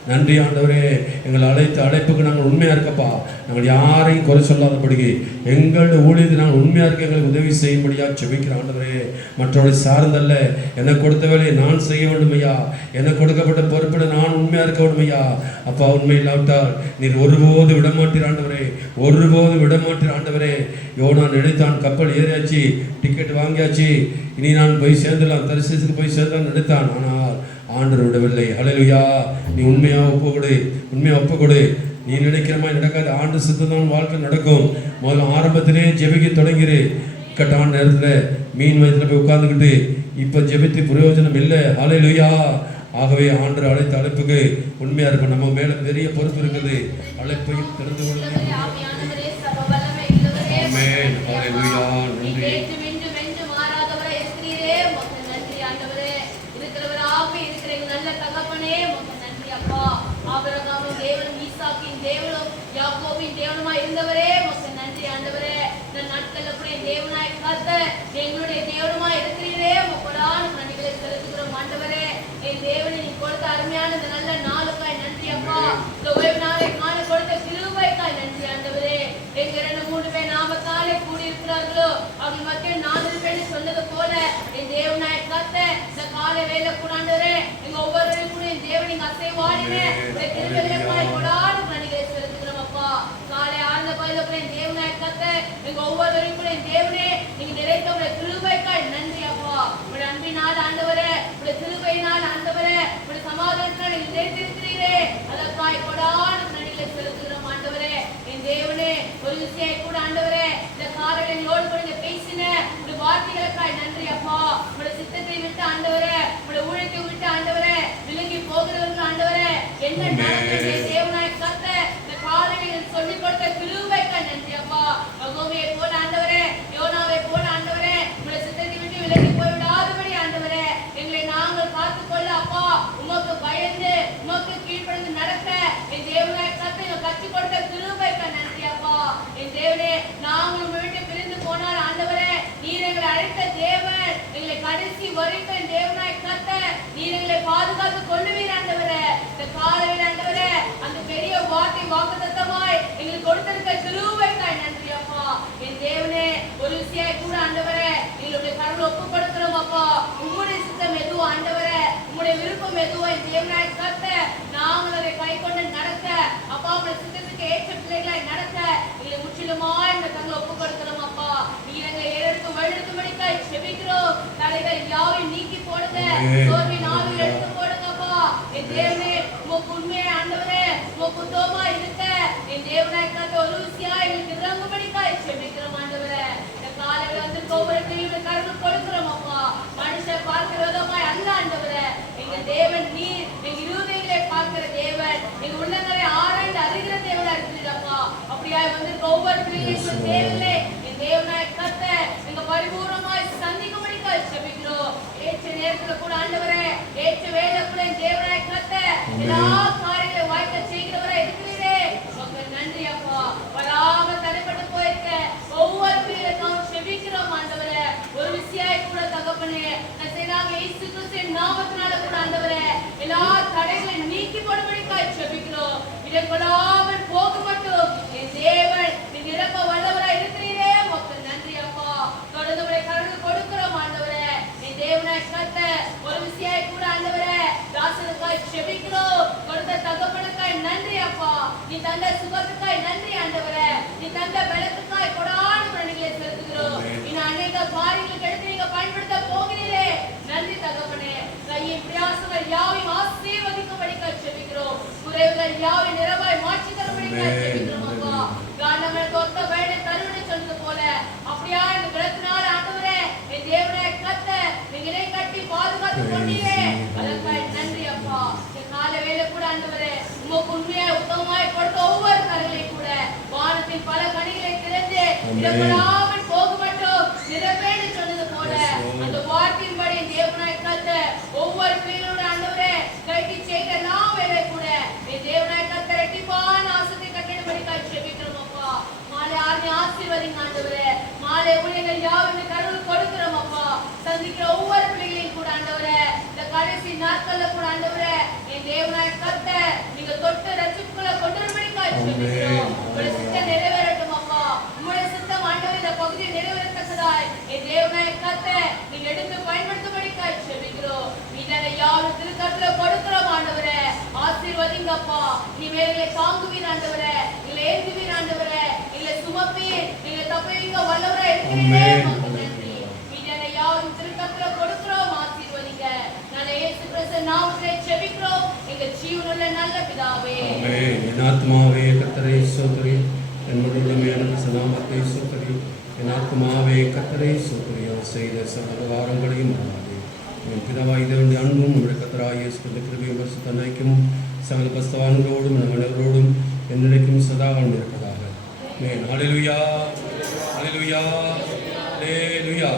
நன்றி ஆண்டவரே, எங்களை அழைத்த அழைப்புக்கு நாங்கள் உண்மையாக இருக்கப்பா. நாங்கள் யாரையும் குறை சொல்லாதபடிக்கு எங்களுடைய ஊழியத்தை நாங்கள் உண்மையாக இருக்க எங்களுக்கு உதவி செய்யும்படியா ஜெபிக்கிற ஆண்டவரே. மற்றவர்களை சார்ந்தல்ல, எனக்கு கொடுத்த வேலையை நான் செய்ய வேண்டும் ஐயா. எனக்கு கொடுக்கப்பட்ட பொறுப்பில் நான் உண்மையாக இருக்க வேண்டும் ஐயா. அப்பா, உண்மை இல்லாவிட்டால் நீர் ஒருபோது விடமாட்டீர் ஆண்டவரே, ஒருபோது விடமாட்டீர் ஆண்டவரே. யோனான் நினைத்தான், கப்பல் ஏறியாச்சு, டிக்கெட் வாங்கியாச்சு, இனி நான் போய் சேர்ந்துடலாம், தரிசனத்துக்கு போய் சேர்ந்தான் நினைத்தான். ஆனால் ஆண்டவர் விடவில்லை. அல்லேலூயா. நீ உண்மையாக ஒப்புக்கொடு, உண்மையாக ஒப்புக்கொடு. நீ நினைக்கிற மாதிரி நடக்காது. ஆண்டு சித்தம் வாழ்க்கை நடக்கும். முதல்ல ஆரம்பத்திலே ஜெபிக்க தொடங்கிரு. இக்கட்டான நேரத்தில் மீன் வயதில் போய் உட்கார்ந்துக்கிட்டு இப்போ ஜெபித்து பிரயோஜனம் இல்லை. அல்லேலூயா. ஆகவே ஆண்டவர் அழைத்த அழைப்புக்கு உண்மையாக இருக்கும். நம்ம மேலே பெரிய பொறுப்பு இருக்குது. அழைப்பையும் தெரிந்து கொள்ள. ஆமென். அல்லேலூயா. நன்றி. யாக்கோபின் தேவனுமாய் இருந்தவரே உமக்கு நன்றி ஆண்டவரே. இந்த நாட்கள்ல கூட தேவனாய் காத்த எங்களுடைய தேவனுமாய் இருக்கிறீரே, உமக்கு நன்றிகளை செலுத்துகிறோம் ஆண்டவரே. என் தேவனை நீ கொடுத்த அருமையான இந்த நல்ல நாளுக்காய் நன்றி அப்பா. இந்த ஓய்வு நாளை காண கொடுத்த கிருபைக்காய் நன்றி ஆண்டவரே. எங்க 2-3 பேர் நாமத்தாலே கூடியிருக்கிறார்களோ அவங்க மக்கள் 4 பேர் சொன்னது போல என் தேவனாய் காத்த இந்த காலை வேலை கூட ஆண்டவரே, எங்க ஒவ்வொருவரும் கூட என் தேவன் நீங்க அசைவாடின இந்த கிருபைகளுக்காய் கொடான நன்றிகளை செலுத்துகிறோம் அப்பா. காலை ஆழ்ந்த பயில தேவனாய் காத்த எங்க ஒவ்வொருவரும் கூட தேவனே நீங்க நிறைத்த உடைய கிருபைக்காய் நன்றி அப்பா. உடைய அன்பினால் ஆண்டவரே, உடைய கிருபையினால் ஆண்டவரே, உடைய சமாதானத்தினால் நீங்க நிறைத்திருக்கிறீரே, அதற்காய் கொடான நன்றி நன்றிகளை செலுத்துகிறோம் ஆண்டவரே. என் தேவனே, ஒரு விஷயம் கூட ஆண்டவரே, இந்த காலையில எங்களோடு கூட நீங்க பேசின உங்களுடைய வார்த்தைகளுக்காய் நன்றி அப்பா. உங்களுடைய சித்தத்தை விட்டு ஆண்டவரே, உங்களுடைய ஊழியத்தை விட்டு ஆண்டவரே, விலகி போகிறவர்கள் ஆண்டவரே, என்ன நடந்தது தேவனாய் கர்த்தர் இந்த காலையில சொல்லிக் கொடுத்த கிருபைக்காய் நன்றி அப்பா. யெகோவாவை போல ஆண்டவரே, யோனாவை போல ஆண்டவரே, உங்களுடைய சித்தத்தை விட்டு விலகி போய்விடாதபடி ஆண்டவரே, எங்களை நாங்கள் காத்துக்கொள்ள அப்பா, உமக்கு பயந்து உமக்கு கீழ்ப்படிந்து நடக்க என் தேவனாய் கர்த்தர் கற்றுக் கொடுத்த கிருபைக்காய் நன்றி அப்பா. என் தேவனே, நாங்கள் உங்க விட்டு பிரிந்து போனால் ஆண்டவரே, நீர் எங்களை அழைத்த தேவன், எங்களை கடைசி வரைக்கும் தேவனாய் கர்த்தர் நீர் எங்களை பாதுகாத்து கொள்ளுவீர் ஆண்டவரே. இந்த காலையில் ஆண்டவரே, அந்த பெரிய வார்த்தை வாக்குத்தத்தமாய் எங்களுக்கு கொடுத்திருக்க கிருபைக்காய் நன்றி அப்பா. என் தேவனே, ஒரு விஷயம் கூட ஆண்டவரே, எங்களுடைய கருணை ஒப்பு கொடுக்கிறோம் அப்பா. உங்களுடைய சித்தம் எதுவும் ஆண்டவரே, உங்களுடைய விருப்பம் எதுவும் என் தேவனாய் கர்த்தர் நாங்கள் அதை கை கொண்டு நடக்க அப்பா, உங்களுடைய சித்தத்துக்கு ஏற்ற பிள்ளைகளாய் நடக்க எங்களை முற்றிலுமா இந்த கருணை ஒப்பு கொடுக்கிறோம் அப்பா. நீர் எங்களை ஏறெடுத்து வழிநடத்தும்படிக்காய் செபிக்கிறோம். தலைகள் யாவையும் நீக்கி போடுங்க, சோர்வின் ஆவியை எடுத்து போடுங்க அப்பா. என் தேவனே, உமக்கு உண்மையை ஆண்டவரே, உமக்கு உத்தமமா இருக்க என் தேவனாய் கர்த்தர் ஒரு விஷயம் எங்களுக்கு இறங்கும்படிக்காய் செபிக்கிறோம் ஆண்டவரே. இந்த காலையில வந்து ஒவ்வொருத்தையும் கருணை கொடுக்கிறோம் அப்பா. மனுஷன் பார்க்கிற விதமாய் அல்ல ஆண்டவரே, எங்க தேவன் நீர் எங்க இருதயங்களை பார்க்கிற தேவன், எங்க உள்ளங்களை ஆராய்ந்து அறிகிற தேவனா இருக்கிறீரப்பா. அப்படியா வந்து ஒவ்வொரு பிள்ளைகளுக்கும் தேவையில்லை என் தேவனாய் கர்த்தர் எங்க பரிபூர்ணமாய் சந்திக்கும்படிக்காய் செபிக்கிறோம். ஏற்ற நேரத்துல கூட ஆண்டவரே, ஏற்ற வேலை கூட என் தேவனாய் கர்த்தர் எல்லா காரியங்களை வாய்க்க செய்கிறவரா இருக்கிறீரே, உங்களுக்கு நன்றி அப்பா. வராம தடைப்பட்டு போயிருக்க ஒவ்வொரு பிள்ளைகளுக்கும் செபிக்கிறோம் ஆண்டவரே. ஒரு விஷயம் கூட தகப்பனே, நாங்க இயேசு கிறிஸ்துவின் நாமத்தினால கூட ஆண்டவரே, எல்லா தடைகளையும் நீக்கி போடும்படிக்காய் செபிக்கிறோம். இடர்படாமல் போக மட்டும் என் தேவன் நீங்க நிரப்ப வல்லவரா இருக்கிறீரே, உங்களுக்கு நன்றி அப்பா. தொடர்ந்து உங்களை கருணை கொடுக்கிறோம் ஆண்டவரே. என் தேவனாய் கர்த்தர் ஒரு விஷயம் கூட ஆண்டவரே, தாசனுக்காய் செபிக்கிறோம். கொடுத்த தகப்பனுக்காய் நன்றி அப்பா. நீ தந்த சுகத்துக்காய் நன்றி ஆண்டவரே. நீ தந்த பலத்துக்காய் கொடான நன்றிகளை செலுத்துகிறோம். இன்னும் அநேக காரியங்களுக்கு எடுத்து நீங்க பயன்படுத்த போகிறீரே, நன்றி தகப்பனே. கையின் பிரயாசங்கள் யாவையும் ஆசீர்வதிக்கும்படிக்காய் செபிக்கிறோம். குறைவுகள் யாவையும் நிறைவாய் மாற்றி தரும்படிக்காய் செபிக்கிறோம் அப்பா. காரணம் ஒத்த வேலை தருவனை சொன்னது போல அப்படியா இந்த விளக்கினால் ஆண்டவரே, என் தேவனை கர்த்தர் நீங்களே கட்டி பாதுகாத்து கொண்டீரே, அதற்காக நன்றி அப்பா. இந்த கால வேலை கூட ஆண்டவரே, உமக்கு உண்மையாய் உத்தமமாய் கொடுத்த ஒவ்வொரு கரைகளையும் கூட வானத்தின் பல கனிகளை திறந்து இடப்படாமல் போக மட்டும் நிரப்பேன்னு சொன்னது போல அந்த வார்த்தையின்படி தேவனாய் கர்த்தர் ஒவ்வொரு பிள்ளைகளோட ஆண்டவரே கட்டி செய்கிற நாம் வேலை கூட என் தேவனாய் கர்த்தர் இரட்டிப்பான ஆசத்தை கட்டிடும்படிக்காய் செபிக்கிறோம் அப்பா. மாலை ஆசீர்வதிங்க ஆண்டவரே. மாலை ஊழியர்கள் யாவும் கருணை கொடுக்கிறோம் அப்பா. சந்திக்கிற ஒவ்வொரு பிள்ளைகளையும் கூட ஆண்டவரே, இந்த கடைசி நாட்கள்ல கூட ஆண்டவரே, என் தேவனாய் கர்த்தர் நீங்க தொட்டு ரட்சிப்புகளை கொண்டு வரும்படிக்காய் செபிக்கிறோம். உங்களுடைய சித்தம் நிறைவேறட்டும் அப்பா. உங்களுடைய சித்தம் ஆண்டவரே இந்த பகுதியை நிறைவேறத்தக்கதாய் என் தேவனாய் கர்த்தர் நீங்க எடுத்து பயன்படுத்தும்படிக்காய் செபிக்கிறோம். இதனை யாரும் திருக்கத்துல கொடுக்கிறோம் ஆண்டவரே. ஆசீர்வதிங்கப்பா. நீ வேலைகளை தாங்குவீர் ஆண்டவரே, இல்லை ஏற்றுவீர் ஆண்டவரே, இல்லை சுமப்பீர், நீங்க தப்புவிக்க வல்லவரா இருக்கிறீரே, நன்றி. இதனை யாரும் திருக்கத்துல கொடுக்கிறோம், ஆசீர்வதிங்க. நான் இயேசு கிறிஸ்து நாமத்திலே செபிக்கிறோம் எங்க ஜீவனுள்ள நல்ல பிதாவே. என் ஆத்மாவே கர்த்தரை ஸ்தோத்திரி, என் முழுவதுமே எனக்கு நாமத்தை ஸ்தோத்திரி. என் ஆத்மாவே கர்த்தரை ஸ்தோத்திரி, அவர் செய்த சகல வாரங்களையும் மறவாதே. என் பிதாவாகிய தேவனுடைய அன்பும் நம்முடைய கர்த்தராகிய இயேசு கிறிஸ்துவின் கிருபையும் பரிசுத்த ஐக்கியமும் சகல பரிசுத்தவான்களோடும் நம் அனைவரோடும் என்றைக்கும் சதா வாழ்ந்திருப்பதாக. ஹல்லேலூயா, ஹல்லேலூயா, ஹல்லேலூயா.